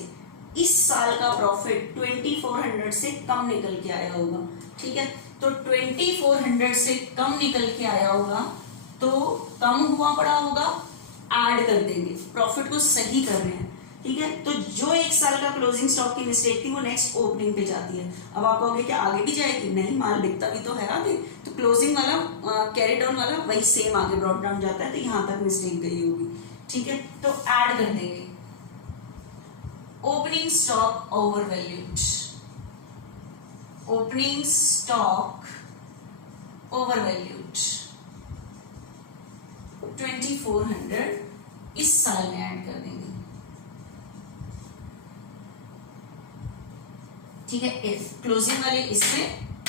इस साल का प्रॉफिट 2400 से कम निकल के आया होगा। ठीक है, तो 2400 से कम निकल के आया होगा तो कम हुआ पड़ा होगा, ऐड कर देंगे, प्रॉफिट को सही कर रहे हैं। ठीक है, तो जो एक साल का क्लोजिंग स्टॉक की मिस्टेक थी वो नेक्स्ट ओपनिंग पे जाती है। अब आप कहोगे कि आगे भी जाएगी, नहीं, माल बिकता भी तो है आगे, तो क्लोजिंग वाला कैरी डाउन वाला वही सेम आगे ब्रॉड डाउन जाता है, तो यहां तक मिस्टेक गई होगी। ठीक है, तो ऐड कर देंगे opening stock over valued, opening stock over valued 2400 इस साल में ऐड कर देंगे। ठीक है, क्लोजिंग वाली इसमें,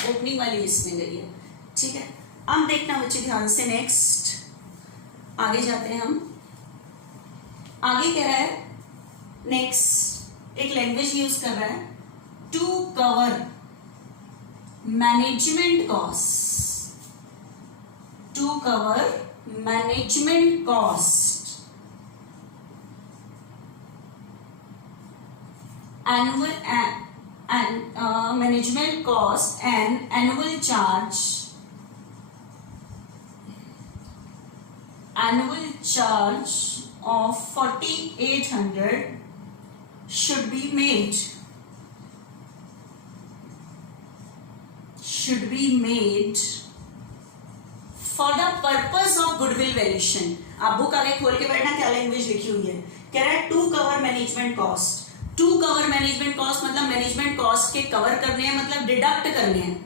ओपनिंग वाली इसमें गई है। ठीक है, अब देखना बच्चे ध्यान से, नेक्स्ट आगे जाते हैं हम। आगे कह रहा है नेक्स्ट एक लैंग्वेज यूज कर रहा है, to cover management cost, to cover management cost, annual and management cost and annual charge of 4,800 should be made for the purpose of goodwill valuation। आप बुक आगे खोल के बैठना, क्या लैंग्वेज लिखी हुई है। कह रहा है to cover management cost. To cover management cost मतलब मैनेजमेंट कॉस्ट के कवर करने हैं, मतलब डिडक्ट करने हैं।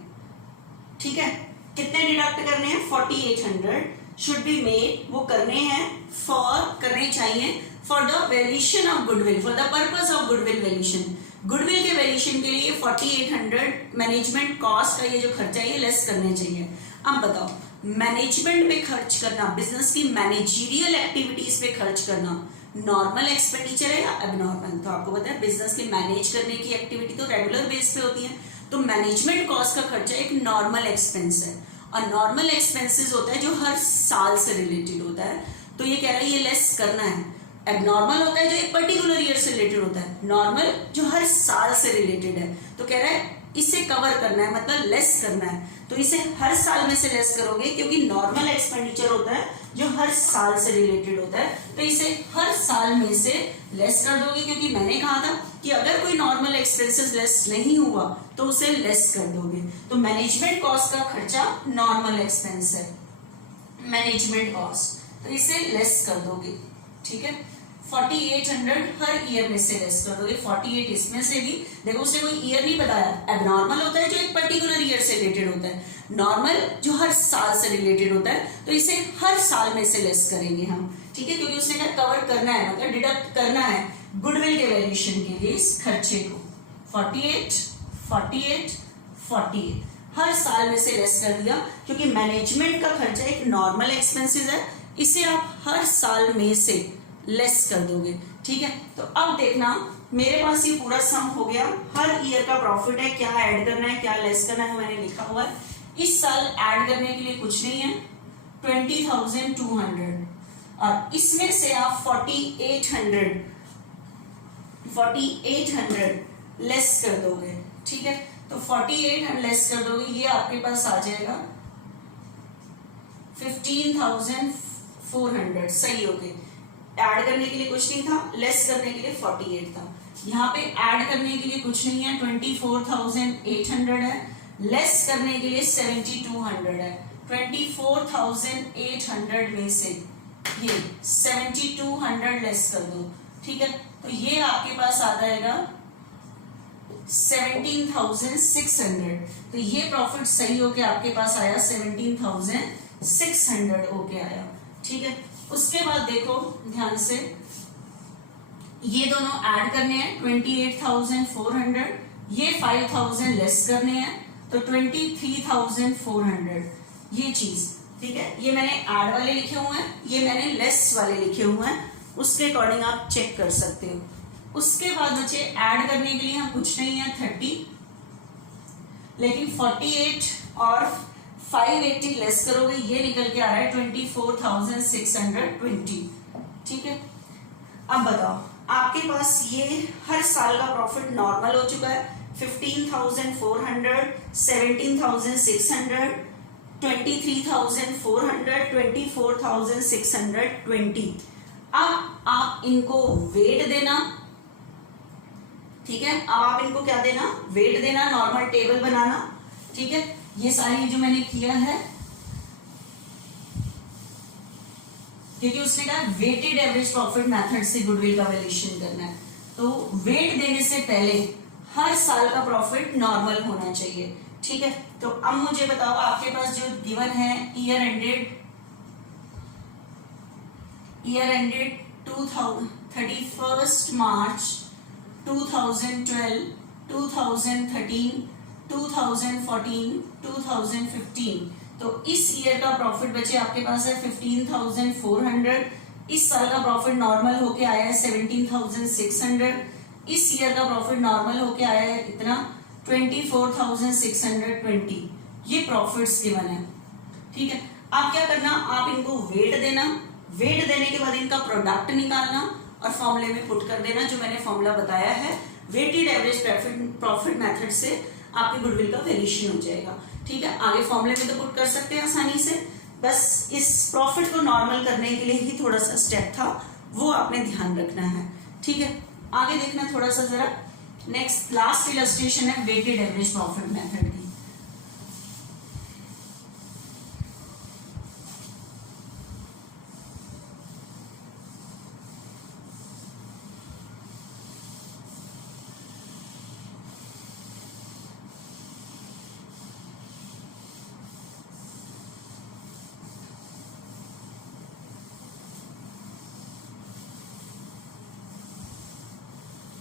ठीक है, कितने डिडक्ट करने हैं? 4,800 शुड बी मेड, वो करने हैं करने चाहिए for the valuation of goodwill, for the purpose of goodwill valuation. Goodwill के वैल्यूएशन के लिए 4,800 मैनेजमेंट कॉस्ट का ये जो खर्चा है ये लेस करने चाहिए। अब बताओ, मैनेजमेंट पे खर्च करना, बिजनेस की मैनेजरियल एक्टिविटीज पे खर्च करना नॉर्मल एक्सपेंडिचर है या एबनॉर्मल? तो आपको पता है बिजनेस की मैनेज करने की एक्टिविटी तो रेगुलर बेस पे होती है, तो मैनेजमेंट कॉस्ट का खर्चा एक नॉर्मल एक्सपेंस है, और नॉर्मल एक्सपेंसेस होता है जो हर साल से रिलेटेड होता है। तो ये कह रहा है ये लेस करना है। एबनॉर्मल होता है जो एक पर्टिकुलर ईयर से रिलेटेड होता है, नॉर्मल जो हर साल से रिलेटेड है। तो कह रहा है इसे कवर करना है, मतलब लेस करना है। तो इसे हर साल में से लेस करोगे, क्योंकि नॉर्मल एक्सपेंडिचर होता है जो हर साल से रिलेटेड होता है, तो इसे हर साल में से लेस कर दोगे। क्योंकि मैंने कहा था कि अगर कोई नॉर्मल एक्सपेंसेस लेस नहीं हुआ तो उसे लेस कर दोगे। तो मैनेजमेंट कॉस्ट का खर्चा नॉर्मल एक्सपेंस है, मैनेजमेंट कॉस्ट, तो इसे लेस कर दोगे। ठीक है, 4,800 हर ईयर में से लेस कर दोगे। 48 इसमें से भी, देखो उसने कोई ईयर नहीं बताया। एबनॉर्मल होता है जो एक पर्टिकुलर ईयर से रिलेटेड होता है, नॉर्मल जो हर साल से रिलेटेड होता है, तो इसे हर साल में से लेस करेंगे हम। ठीक है, क्योंकि उसने कहा कवर करना है, मतलब डिडक्ट करना है गुडविल के वैल्यूएशन के लिए इस खर्चे को। 48 48 48 हर साल में से लेस कर दिया, क्योंकि मैनेजमेंट का खर्चा एक नॉर्मल एक्सपेंसेस है, इसे आप हर साल में से लेस कर दोगे। ठीक है, तो अब देखना मेरे पास ये पूरा सम हो गया। हर ईयर का प्रॉफिट है, क्या ऐड करना है क्या लेस करना है मैंने लिखा हुआ है। इस साल ऐड करने के लिए कुछ नहीं है, 20,200, और इसमें से आप 4,800 लेस कर दोगे। ठीक है, तो 4,800 लेस कर दोगे, ये आपके पास आ जाएगा 15,400। सही हो गए। ऐड करने के लिए कुछ नहीं था, लेस करने के लिए 48 था। यहाँ पे ऐड करने के लिए कुछ नहीं है, 24,800 है, लेस करने के लिए 7,200 है। 24,800 में से ये 7,200 लेस कर दो। ठीक है, तो ये आपके पास आ जाएगा 17,600। तो ये प्रॉफिट सही होके आपके पास आया 17,600 होके आया। ठीक है, उसके बाद देखो ध्यान से, ये दोनों ऐड करने हैं 28,400, ये 5,000 लेस करने हैं, तो 23,400 ये चीज। ठीक है, ये मैंने ऐड वाले लिखे हुए हैं, ये मैंने लेस वाले लिखे हुए हैं, उसके अकॉर्डिंग आप चेक कर सकते हो। उसके बाद बचे ऐड करने के लिए हम कुछ नहीं है 30, लेकिन 48 और 580 लेस करोगे, ये निकल के आ रहा है 24,620। ठीक है, अब बताओ आपके पास ये हर साल का प्रॉफिट नॉर्मल हो चुका है 15,400, 17,600, 23,400, 24,620। अब आप इनको वेट देना। ठीक है, अब आप इनको क्या देना? वेट देना, नॉर्मल टेबल बनाना। ठीक है, ये सारी जो मैंने किया है, क्योंकि उसने कहा वेटेड एवरेज प्रॉफिट मेथड से गुडविल का वैल्यूएशन करना है, तो वेट देने से पहले हर साल का प्रॉफिट नॉर्मल होना चाहिए। ठीक है, तो अब मुझे बताओ आपके पास जो गिवन है ईयर एंडेड 31 मार्च 2012, 2013, 2014, 2015, तो इस ईयर का प्रॉफिट बचे आपके पास है 15,400। इस साल का प्रॉफिट नॉर्मल होके आया है 17,600। इस ईयर का प्रॉफिट नॉर्मल होके आया है इतना 24,620 ये प्रॉफिट्स गिवन है। ठीक है, आप क्या करना, आप इनको वेट देना, वेट देने के बाद इनका प्रोडक्ट निकालना और फॉर्मूले में पुट कर देना, जो मैंने फॉर्मूला बताया है वेटेड एवरेज प्रॉफिट मेथड से आपके गुडविल का वेरिएशन हो जाएगा। ठीक है, आगे फॉर्मूले में तो पुट कर सकते हैं आसानी से, बस इस प्रॉफिट को नॉर्मल करने के लिए ही थोड़ा सा स्टेप था, वो आपने ध्यान रखना है। ठीक है, आगे देखना थोड़ा सा जरा, नेक्स्ट लास्ट इलस्ट्रेशन है वेटेड एवरेज प्रॉफिट मेथड की।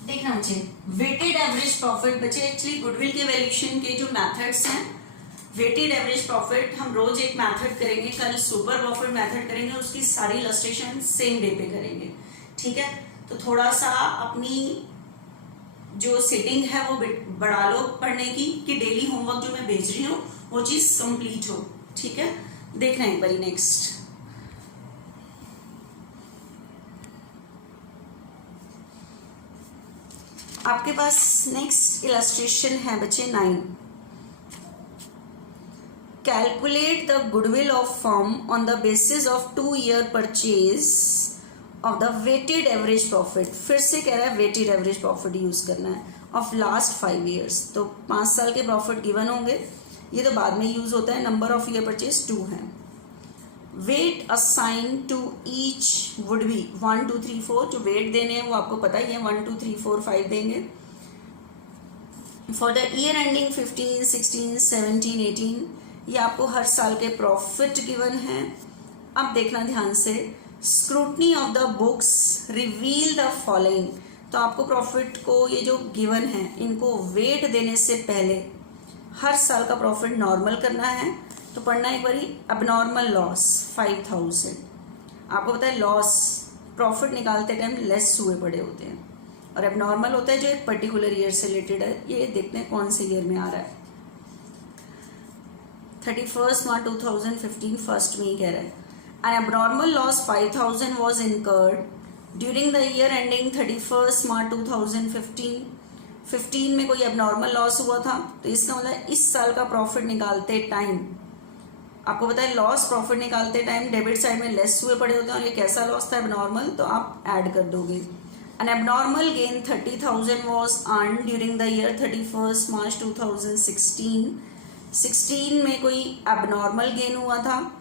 देखना बच्चे, वेटेड एवरेज प्रॉफिट बच्चे एक्चुअली गुडविल के वैल्यूएशन के जो मेथड्स हैं, वेटेड एवरेज प्रॉफिट हम रोज एक मेथड करेंगे, कल सुपर प्रॉफिट मेथड करेंगे, उसकी सारी इलस्ट्रेशन सेम डे पे करेंगे। ठीक है, तो थोड़ा सा अपनी जो सेटिंग है वो बढ़ा लो पढ़ने की, कि डेली होमवर्क जो मैं भेज रही हूँ वो चीज कंप्लीट हो। ठीक है, देखना एक बारी नेक्स्ट, आपके पास नेक्स्ट इलस्ट्रेशन है बच्चे 9। Calculate the goodwill of firm on the basis of 2-year purchase of the weighted average profit. फिर से कह रहा है वेटेड एवरेज प्रॉफिट यूज करना है ऑफ लास्ट 5 years। तो 5 साल के प्रॉफिट गिवन होंगे, ये तो बाद में यूज होता है। नंबर ऑफ ईयर परचेज 2 है। Weight assign to each would be 1 2 3 4। जो वेट देने हैं वो आपको पता ही है, 1 2 3 4 5 देंगे। फॉर द ईयर एंडिंग 15 16 17 18, ये आपको हर साल के प्रॉफिट गिवन है। अब देखना ध्यान से, scrutiny of the books reveal the following. तो आपको प्रॉफिट को ये जो गिवन है इनको वेट देने से पहले हर साल का प्रॉफिट नॉर्मल करना है। तो पढ़ना एक बारी, अबनॉर्मल लॉस 5000। आपको पता है लॉस प्रॉफिट निकालते टाइम लेस हुए पड़े होते हैं, और एबनॉर्मल होता है जो एक पर्टिकुलर ईयर से रिलेटेड है। ये देखते हैं कौन से ईयर में आ रहा है। 31 March 2015 फर्स्ट में ही कह रहा है, N abnormal loss 5000 was incurred during the year ending 31 March 2015। 15 में कोई एबनॉर्मल लॉस हुआ था, तो इसका मतलब इस साल का प्रॉफिट निकालते टाइम आपको पता है लॉस प्रॉफिट निकालते टाइम डेबिट साइड में लेस हुए पड़े होते हैं, और ये कैसा लॉस था एबनॉर्मल, तो आप ऐड कर दोगे। N abnormal gain 30,000 was earn during the year 31 March 2016। 16 में कोई एबनॉर्मल गेन हुआ था।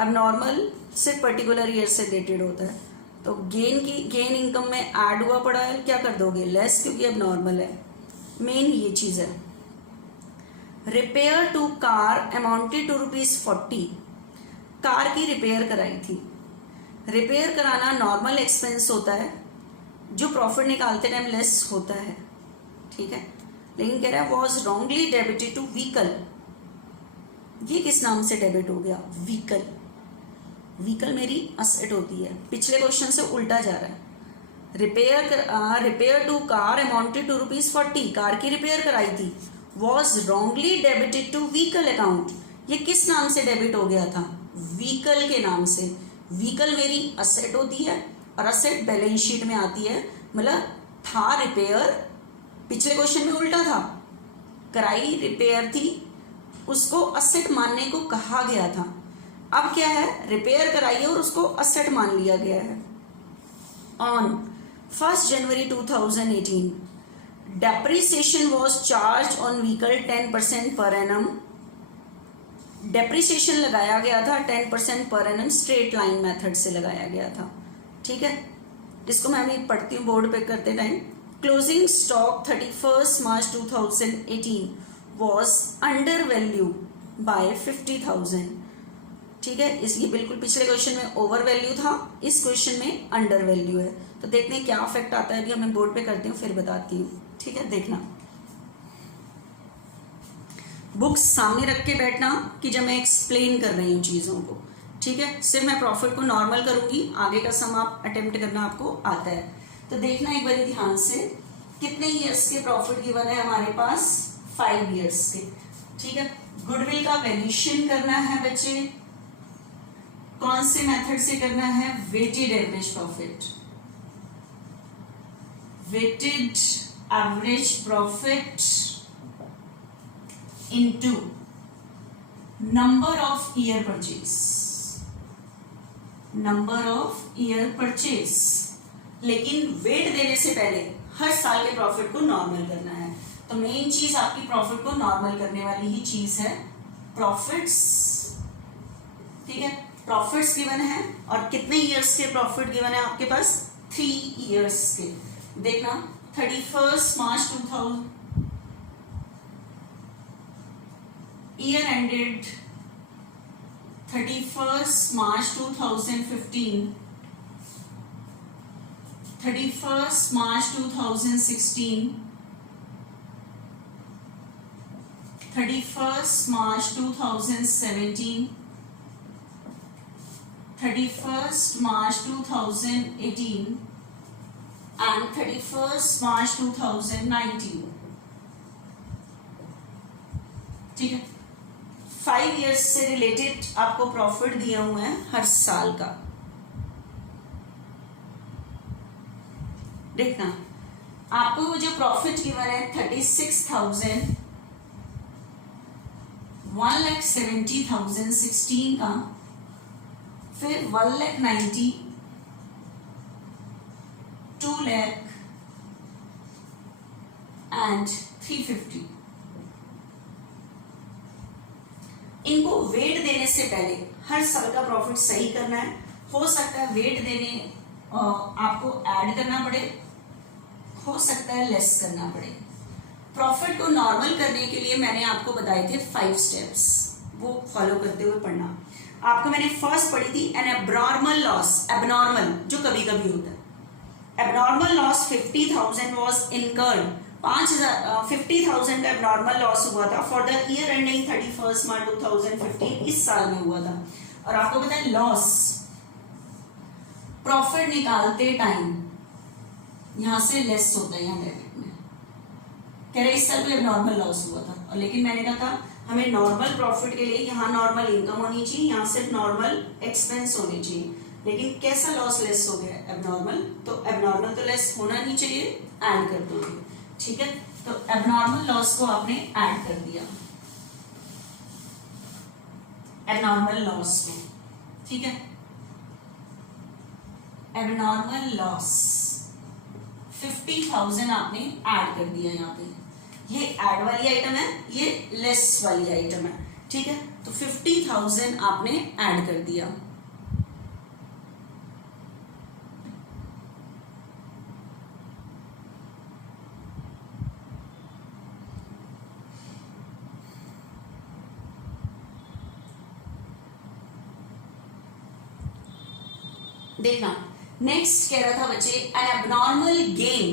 एबनॉर्मल सिर्फ पर्टिकुलर ईयर से रिलेटेड होता है, तो गेन इनकम में ऐड हुआ पड़ा है, क्या कर दोगे लेस, क्योंकि एबनॉर्मल है। मेन ये चीज है। Repair to car amounted to ₹40। Car की रिपेयर कराई थी। रिपेयर कराना नॉर्मल एक्सपेंस होता है जो प्रॉफिट निकालते टाइम लेस होता है। ठीक है, लेकिन कह रहा है was wrongly debited to vehicle. ये किस नाम से डेबिट हो गया, व्हीकल। व्हीकल मेरी असेट होती है, पिछले क्वेश्चन से उल्टा जा रहा है। Repair to car amounted to ₹40। Car की रिपेयर कराई थी, was wrongly debited to vehicle account. ये किस नाम से डेबिट हो गया था, व्हीकल के नाम से। व्हीकल मेरी असेट होती है, और असेट बैलेंस शीट में आती है, मतलब था रिपेयर, पिछले क्वेश्चन में उल्टा था, कराई रिपेयर थी, उसको असेट मानने को कहा गया था। अब क्या है, रिपेयर कराई और उसको असेट मान लिया गया है। On 1 January 2018 depreciation was charge on vehicle 10% per annum. Depreciation लगाया गया था 10% per annum, straight line method से लगाया गया था। ठीक है, इसको मैं अभी पढ़ती हूँ बोर्ड पे करते time. Closing stock 31 March 2018 was under value by 50,000। ठीक है, इसलिए बिल्कुल पिछले क्वेश्चन में ओवर वैल्यू था, इस क्वेश्चन में अंडर वैल्यू है। तो देखते हैं क्या इफेक्ट आता है, अभी मैं बोर्ड पे करती हूँ फिर बताती हूँ। ठीक है, देखना बुक्स सामने रख के बैठना कि जब मैं एक्सप्लेन कर रही हूँ चीजों को। ठीक है, सिर्फ मैं प्रॉफिट को नॉर्मल करूंगी, आगे का सम आप अटेम्प्ट करना आपको आता है। तो देखना एक बार ध्यान से, कितने ईयर्स के प्रॉफिट गिवन है हमारे पास, 5 ईयर्स के। ठीक है, गुडविल का वैल्यूएशन करना है बच्चे, कौन से मेथड से करना है? Weighted average profit. Weighted average profit into number of year purchase, number of year purchase. लेकिन वेट देने से पहले हर साल के प्रॉफिट को नॉर्मल करना है। तो मेन चीज आपकी प्रॉफिट को नॉर्मल करने वाली ही चीज है प्रॉफिट्स। ठीक है, प्रॉफिट्स गिवन है और कितने ईयर्स के प्रॉफिट गिवन है आपके पास? 3 ईयर्स के। देखना 31 मार्च 2000 year ended 31 March 2015, 31 March 2016, 31 March 2017, 31 March 2018 and 31 March 2019। ठीक है, 5 ईयर्स से रिलेटेड आपको प्रॉफिट दिए हुए हैं हर साल का। देखना आपको जो प्रॉफिट गिवन है 36,000, 1,70,000 16 का, फिर 1,90,000, 2 लाख एंड 350। इनको वेट देने से पहले हर साल का प्रॉफिट सही करना है। हो सकता है वेट देने आपको ऐड करना पड़े, हो सकता है लेस करना पड़े। प्रॉफिट को नॉर्मल करने के लिए मैंने आपको बताए थे 5 स्टेप्स, वो फॉलो करते हुए पढ़ना। आपको मैंने फर्स्ट पढ़ी थी एन एबनॉर्मल लॉस, एबनॉर्मल जो कभी कभी होता है। एबनॉर्मल लॉस 50,000 वाज इनकर्ड, 50,000 का एबनॉर्मल लॉस हुआ था फॉर द ईयर एंडिंग 31 मार्च 2015, इस साल में हुआ था। और आपको पता है लॉस प्रॉफिट निकालते टाइम यहां से लेस होता है, यहाँ डेबिट में कह रहे इस साल कोई एबनॉर्मल लॉस हुआ था। और लेकिन मैंने कहा था हमें नॉर्मल प्रॉफिट के लिए यहाँ नॉर्मल इनकम होनी चाहिए, यहाँ सिर्फ नॉर्मल एक्सपेंस होनी चाहिए। लेकिन कैसा लॉस लेस हो गया? एबनॉर्मल। तो एबनॉर्मल तो लेस होना नहीं चाहिए, ऐड कर दोगे। ठीक है, तो एबनॉर्मल लॉस को आपने ऐड कर दिया, एबनॉर्मल लॉस को। ठीक है, एबनॉर्मल लॉस 50,000 आपने ऐड कर दिया यहाँ पे। ये ऐड वाली आइटम है, ये लेस वाली आइटम है। ठीक है, तो 50,000 आपने ऐड कर दिया। देखना नेक्स्ट कह रहा था बच्चे N abnormal gain,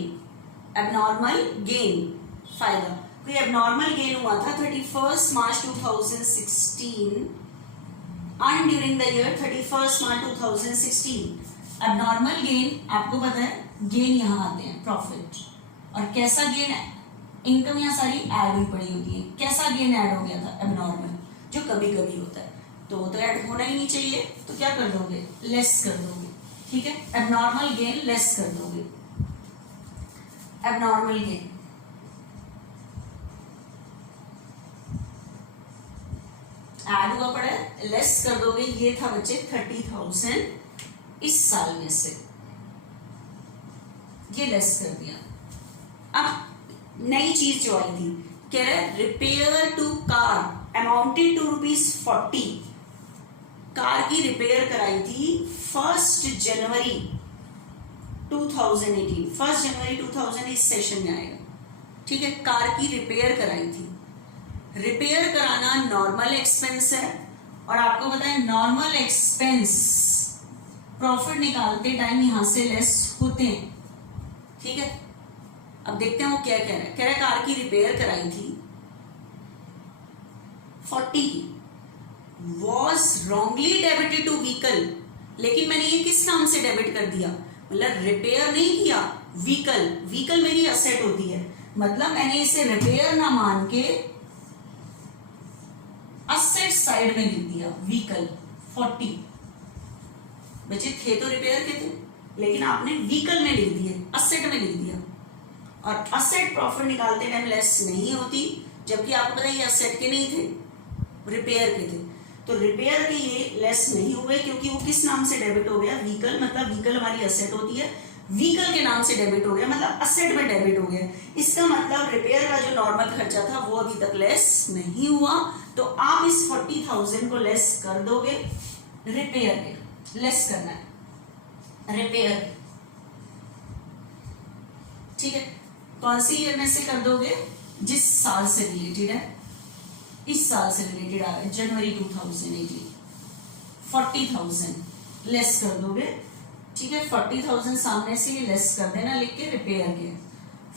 abnormal gain फायदा। कोई एबनॉर्मल गेन हुआ था 31 मार्च 2016 and during the year 31 March 2016। Abnormal gain आपको पता है, गेन यहाँ आते हैं प्रॉफिट। और कैसा गेन है? इनकम यहाँ सारी ऐड हुई पड़ी होती है। कैसा गेन ऐड हो गया था? एबनॉर्मल, जो कभी कभी होता है। तो ऐड होना ही नहीं चाहिए, तो क्या कर दोगे? लेस कर दोगे। ठीक है, एबनॉर्मल गेन लेस कर दोगे। एबनॉर्मल गेन ऐड हुआ पड़ा है, लेस कर दोगे। ये था बच्चे 30,000 इस साल में से, ये लेस कर दिया। अब नई चीज जो आई थी, कह रहे repair to car amounted to ₹40। Car की रिपेयर कराई थी 1 जनवरी 2018, 1 जनवरी 2000 इस सेशन में आएगा। ठीक है, कार की रिपेयर कराई थी। रिपेयर कराना नॉर्मल एक्सपेंस है, और आपको पता है नॉर्मल एक्सपेंस प्रॉफिट निकालते टाइम यहां से लेस होते हैं। ठीक है, अब देखते हैं वो क्या कह रहा है। कह रहा है कार की रिपेयर कराई थी 40 की, was wrongly debited to vehicle. लेकिन मैंने ये किस नाम से डेबिट कर दिया? मतलब रिपेयर नहीं किया, व्हीकल। व्हीकल मेरी असेट होती है, मतलब मैंने इसे रिपेयर ना मान के असेट साइड में लिख दिया व्हीकल 40। बच्चे थे तो रिपेयर के थे, लेकिन आपने व्हीकल में लिख दिए, असेट में लिख दिया। और असेट प्रॉफिट निकालते टाइम लेस नहीं होती, जबकि आपको पता है ये असेट के नहीं थे, रिपेयर के थे। तो रिपेयर के ये लेस नहीं हुए क्योंकि वो किस नाम से डेबिट हो गया, व्हीकल। मतलब व्हीकल हमारी असेट होती है, व्हीकल के नाम से डेबिट हो गया, मतलब असेट में डेबिट हो गया। इसका मतलब रिपेयर का जो नॉर्मल खर्चा था वो अभी तक लेस नहीं हुआ। तो आप इस 40,000 को लेस कर दोगे, रिपेयर के लेस करना है, रिपेयर। ठीक है, कौन सी ईयर में से कर दोगे, जिस साल से रिलेटेड है, इस साल से रिलेटेड आ रहा है जनवरी 2018। 40,000 लेस कर दोगे। ठीक है, 40,000 सामने से ये लेस कर देना लिख के, रिपेयर के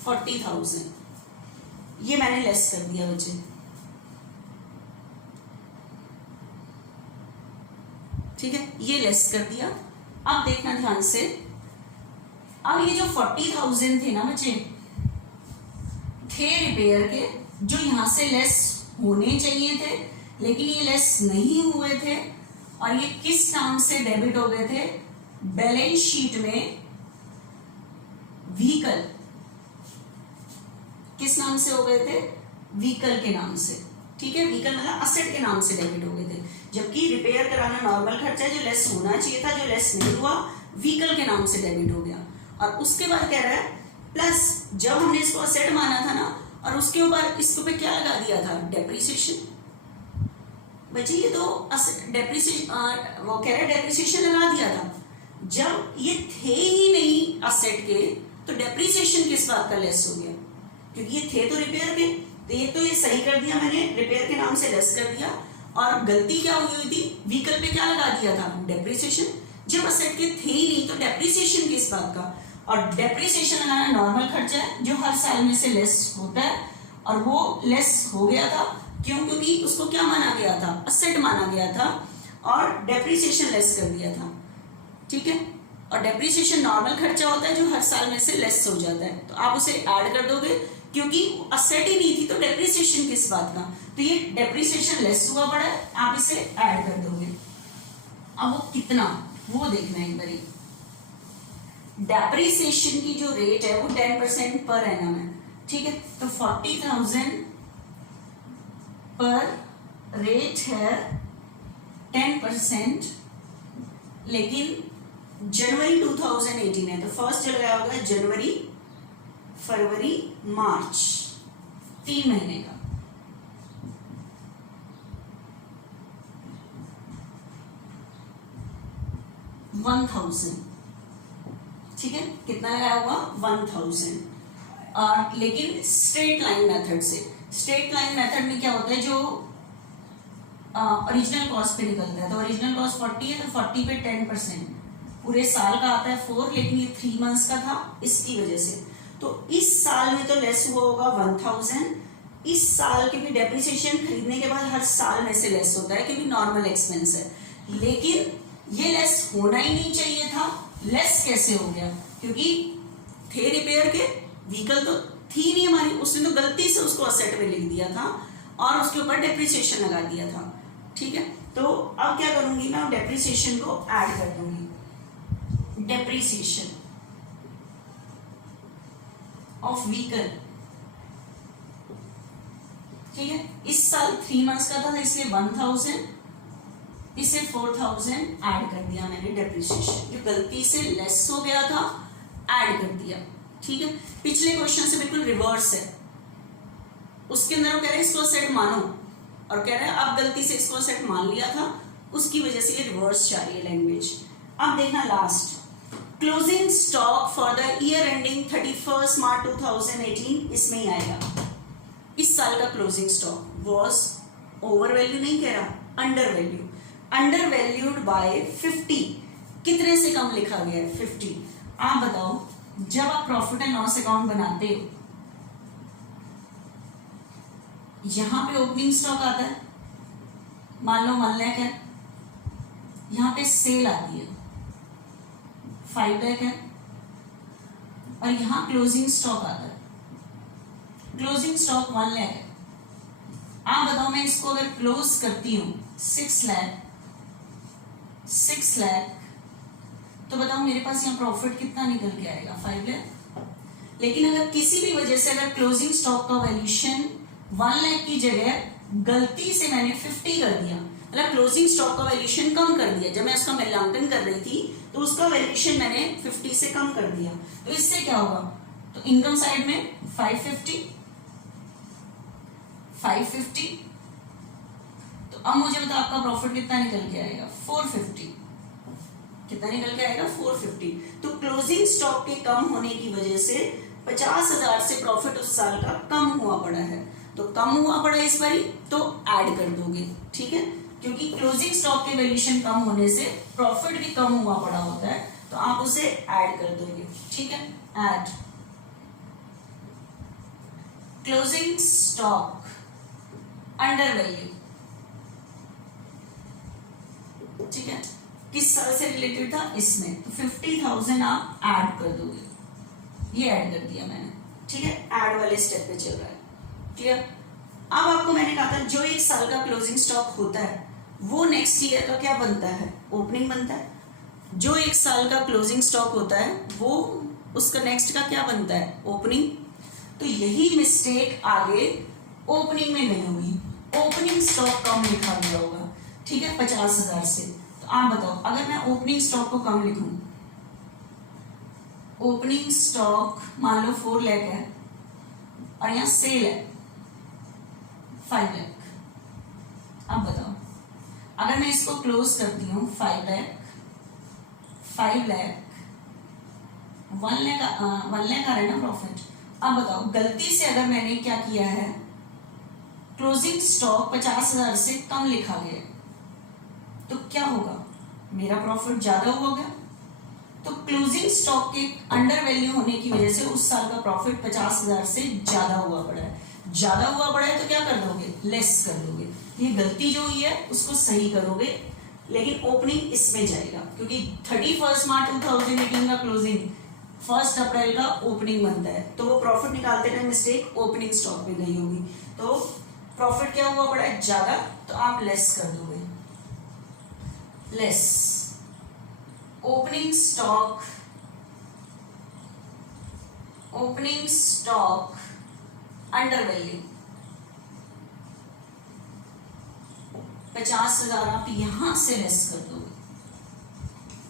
40,000 ये मैंने लेस कर दिया बच्चे। ठीक है, ये लेस कर दिया। अब देखना ध्यान से, अब ये जो 40,000 थे ना बच्चे, थे रिपेयर के, जो यहां से लेस होने चाहिए थे, लेकिन ये लेस नहीं हुए थे। और ये किस नाम से डेबिट हो गए थे, बैलेंस शीट में व्हीकल, किस नाम से हो गए थे, व्हीकल के नाम से। ठीक है, व्हीकल मतलब असेट के नाम से डेबिट हो गए थे, जबकि रिपेयर कराना नॉर्मल खर्चा है जो लेस होना चाहिए था, जो लेस नहीं हुआ, व्हीकल के नाम से डेबिट हो गया। और उसके बाद कह रहा है प्लस जब हमने इसको असेट माना था ना, और उसके ऊपर इसके ऊपर क्या लगा दिया था, डेप्रिसिएशन। बच्चे ये तो डेप्रिसिएशन, वो कह रहा है डेप्रिसिएशन लगा दिया था। जब ये थे ही नहीं असेट के, तो डेप्रिसिएशन किस बात का लेस हो गया, क्योंकि ये थे तो रिपेयर के। तो ये सही कर दिया मैंने, रिपेयर के नाम से लेस कर दिया। और गलती क्या हुई थी, व्हीकल पे क्या लगा दिया था, डेप्रिसिएशन। जब असेट के थे ही नहीं तो डेप्रिसिएशन किस बात का, और डेप्रिसिएशन लगाना नॉर्मल खर्चा है जो हर साल में से लेस होता है, और वो लेस हो गया था। क्यों, क्योंकि उसको क्या माना गया था, असेट माना गया था, और डेप्रिसिएशन लेस कर दिया था। ठीक है, और डेप्रिसिएशन नॉर्मल खर्चा होता है जो हर साल में से लेस हो जाता है, तो आप उसे ऐड कर दोगे, क्योंकि असेट ही नहीं थी तो डेप्रिसिएशन किस बात का, तो ये डेप्रिसिएशन लेस हुआ पड़ा है, आप इसे ऐड कर दोगे। अब वो कितना, वो देखना एक बारी। डेप्रिसिएशन की जो रेट है वो 10% पर एनम है। ठीक है, तो 40,000 पर रेट है 10%, लेकिन जनवरी 2018 है, तो फर्स्ट जो लगाया होगा जनवरी, फरवरी, मार्च, 3 महीने का। $1,000। ठीक है, कितना लगाया हुआ, 1,000। और लेकिन स्ट्रेट लाइन मेथड से, स्ट्रेट लाइन मेथड में क्या होता है, जो ओरिजिनल कॉस्ट पे निकलता है, तो ओरिजिनल कॉस्ट 40 है, तो 40 पे 10%, पूरे साल का आता है 4, लेकिन ये 3 मंथ्स का था, इसकी वजह से। तो इस साल में तो लेस हुआ होगा 1,000। इस साल के भी डेप्रिसिएशन खरीदने के बाद हर साल में से लेस होता है, क्योंकि नॉर्मल एक्सपेंस है, लेकिन ये लेस होना ही नहीं चाहिए था। लेस कैसे हो गया, क्योंकि थे रिपेयर के, व्हीकल तो थी नहीं हमारी, उसने तो गलती से उसको असेट में लिख दिया था और उसके ऊपर डेप्रिसिएशन लगा दिया था। ठीक है, तो अब क्या करूंगी मैं, डेप्रिसिएशन को ऐड कर दूंगी। डेप्रिसिएशन ऑफ व्हीकल, ठीक है, इस साल 3 मंथ्स का था, इसलिए 1,000, इसे 4,000 ऐड कर दिया मैंने, डेप्रिसिएशन जो गलती से लेस हो गया था ऐड कर दिया। ठीक है, पिछले क्वेश्चन से बिल्कुल रिवर्स है, उसके अंदर वो कह रहे हैं इसको सेट मानो, और कह रहे हैं अब गलती से इसको सेट मान लिया था, उसकी वजह से ये रिवर्स जा रही है लैंग्वेज। अब देखना last, closing stock for the year ending 31 मार्च 2018, इसमें ही आएगा। इस साल का closing stock was over value नहीं कह रहा, under value, under valued bye 50। कितने से कम लिखा गया है, 50। आप बताओ, जब आप प्रॉफिट एंड लॉस अकाउंट बनाते हो, यहां पे ओपनिंग स्टॉक आता है, मान लो 1 लाख है, यहां पे सेल आती है 5 लाख है, और यहां क्लोजिंग स्टॉक आता है क्लोजिंग स्टॉक 1 लाख है। आप बताओ मैं इसको अगर क्लोज करती हूँ 6 लाख, तो बताओ मेरे पास यहाँ प्रॉफिट कितना निकल के आएगा? 5 लाख। लेकिन अगर किसी भी वजह से अगर क्लोजिंग स्टॉक का वैल्यूएशन 1 लाख की जगह गलती से मैंने 50 कर दिया, मतलब क्लोजिंग स्टॉक का वैल्यूएशन कम कर दिया, जब मैं उसका मूल्यांकन कर रही थी तो उसका वैल्यूएशन मैंने 50 से कम कर दिया, तो इससे क्या होगा? तो इनकम साइड में 550, तो अब मुझे बताओ आपका प्रॉफिट कितना निकल के आएगा? 450। कितना निकल के आएगा? 450। तो क्लोजिंग स्टॉक के कम होने की वजह से 50,000 से प्रॉफिट उस साल का कम हुआ पड़ा है, तो कम हुआ पड़ा इस बारी तो ऐड कर दोगे, ठीक है, क्योंकि क्लोजिंग स्टॉक के वैल्यूएशन कम होने से प्रॉफिट भी कम हुआ पड़ा होता है, तो आप उसे ऐड कर दोगे, ठीक है। Add closing stock under value, ठीक है, किस साल से रिलेटेड था? इसमें, तो 50,000 आप ऐड कर दोगे, ये ऐड कर दिया मैंने, ठीक है, ऐड वाले स्टेप पे चल रहा है, क्लियर। अब आपको मैंने कहा था जो एक साल का क्लोजिंग स्टॉक होता है वो नेक्स्ट ईयर का क्या बनता है? ओपनिंग बनता है। जो एक साल का क्लोजिंग स्टॉक होता है वो उसका नेक्स्ट का क्या बनता है? ओपनिंग। तो यही मिस्टेक आगे ओपनिंग में नहीं हुई, ओपनिंग स्टॉक कम लिखा गया होगा, ठीक है, 50,000 से। तो आप बताओ अगर मैं ओपनिंग स्टॉक को कम लिखूं, ओपनिंग स्टॉक मान लो 4 लाख है और यहाँ सेल है 5 लाख, अब बताओ अगर मैं इसको क्लोज करती हूँ 5 लाख 1 लाख आ रहा है ना प्रॉफिट। अब बताओ गलती से अगर मैंने क्या किया है, क्लोजिंग स्टॉक 50,000 से कम लिखा गया, तो क्या होगा? मेरा प्रॉफिट ज्यादा हुआ गया। तो क्लोजिंग स्टॉक के अंडर वैल्यू होने की वजह से उस साल का प्रॉफिट 50,000 से ज्यादा हुआ पड़ा है, ज्यादा हुआ पड़ा है, तो क्या कर दोगे? लेस कर दोगे। ये गलती जो हुई है उसको सही करोगे, लेकिन ओपनिंग इसमें जाएगा क्योंकि 31 मार्च 2018 का क्लोजिंग 1 अप्रैल का ओपनिंग बनता है, तो वो प्रॉफिट निकालते टाइम मिस्टेक ओपनिंग स्टॉक में गई होगी, तो प्रॉफिट क्या हुआ पड़ा है? ज्यादा, तो आप लेस कर दोगे, less. Opening stock under value 50,000 आप यहां से लेस कर दोगे,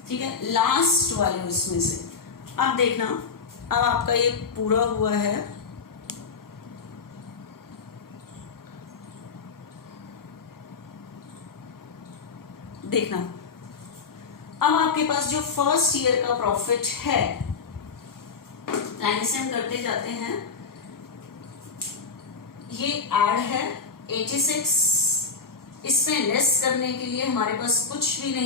ठीक है, लास्ट वाले उसमें से। अब देखना, अब आपका ये पूरा हुआ है, देखना अब आपके पास जो फर्स्ट ईयर का प्रॉफिट है, लाइन से हम करते जाते हैं, ये ऐड है 86, इसमें लेस करने के लिए हमारे पास कुछ भी नहीं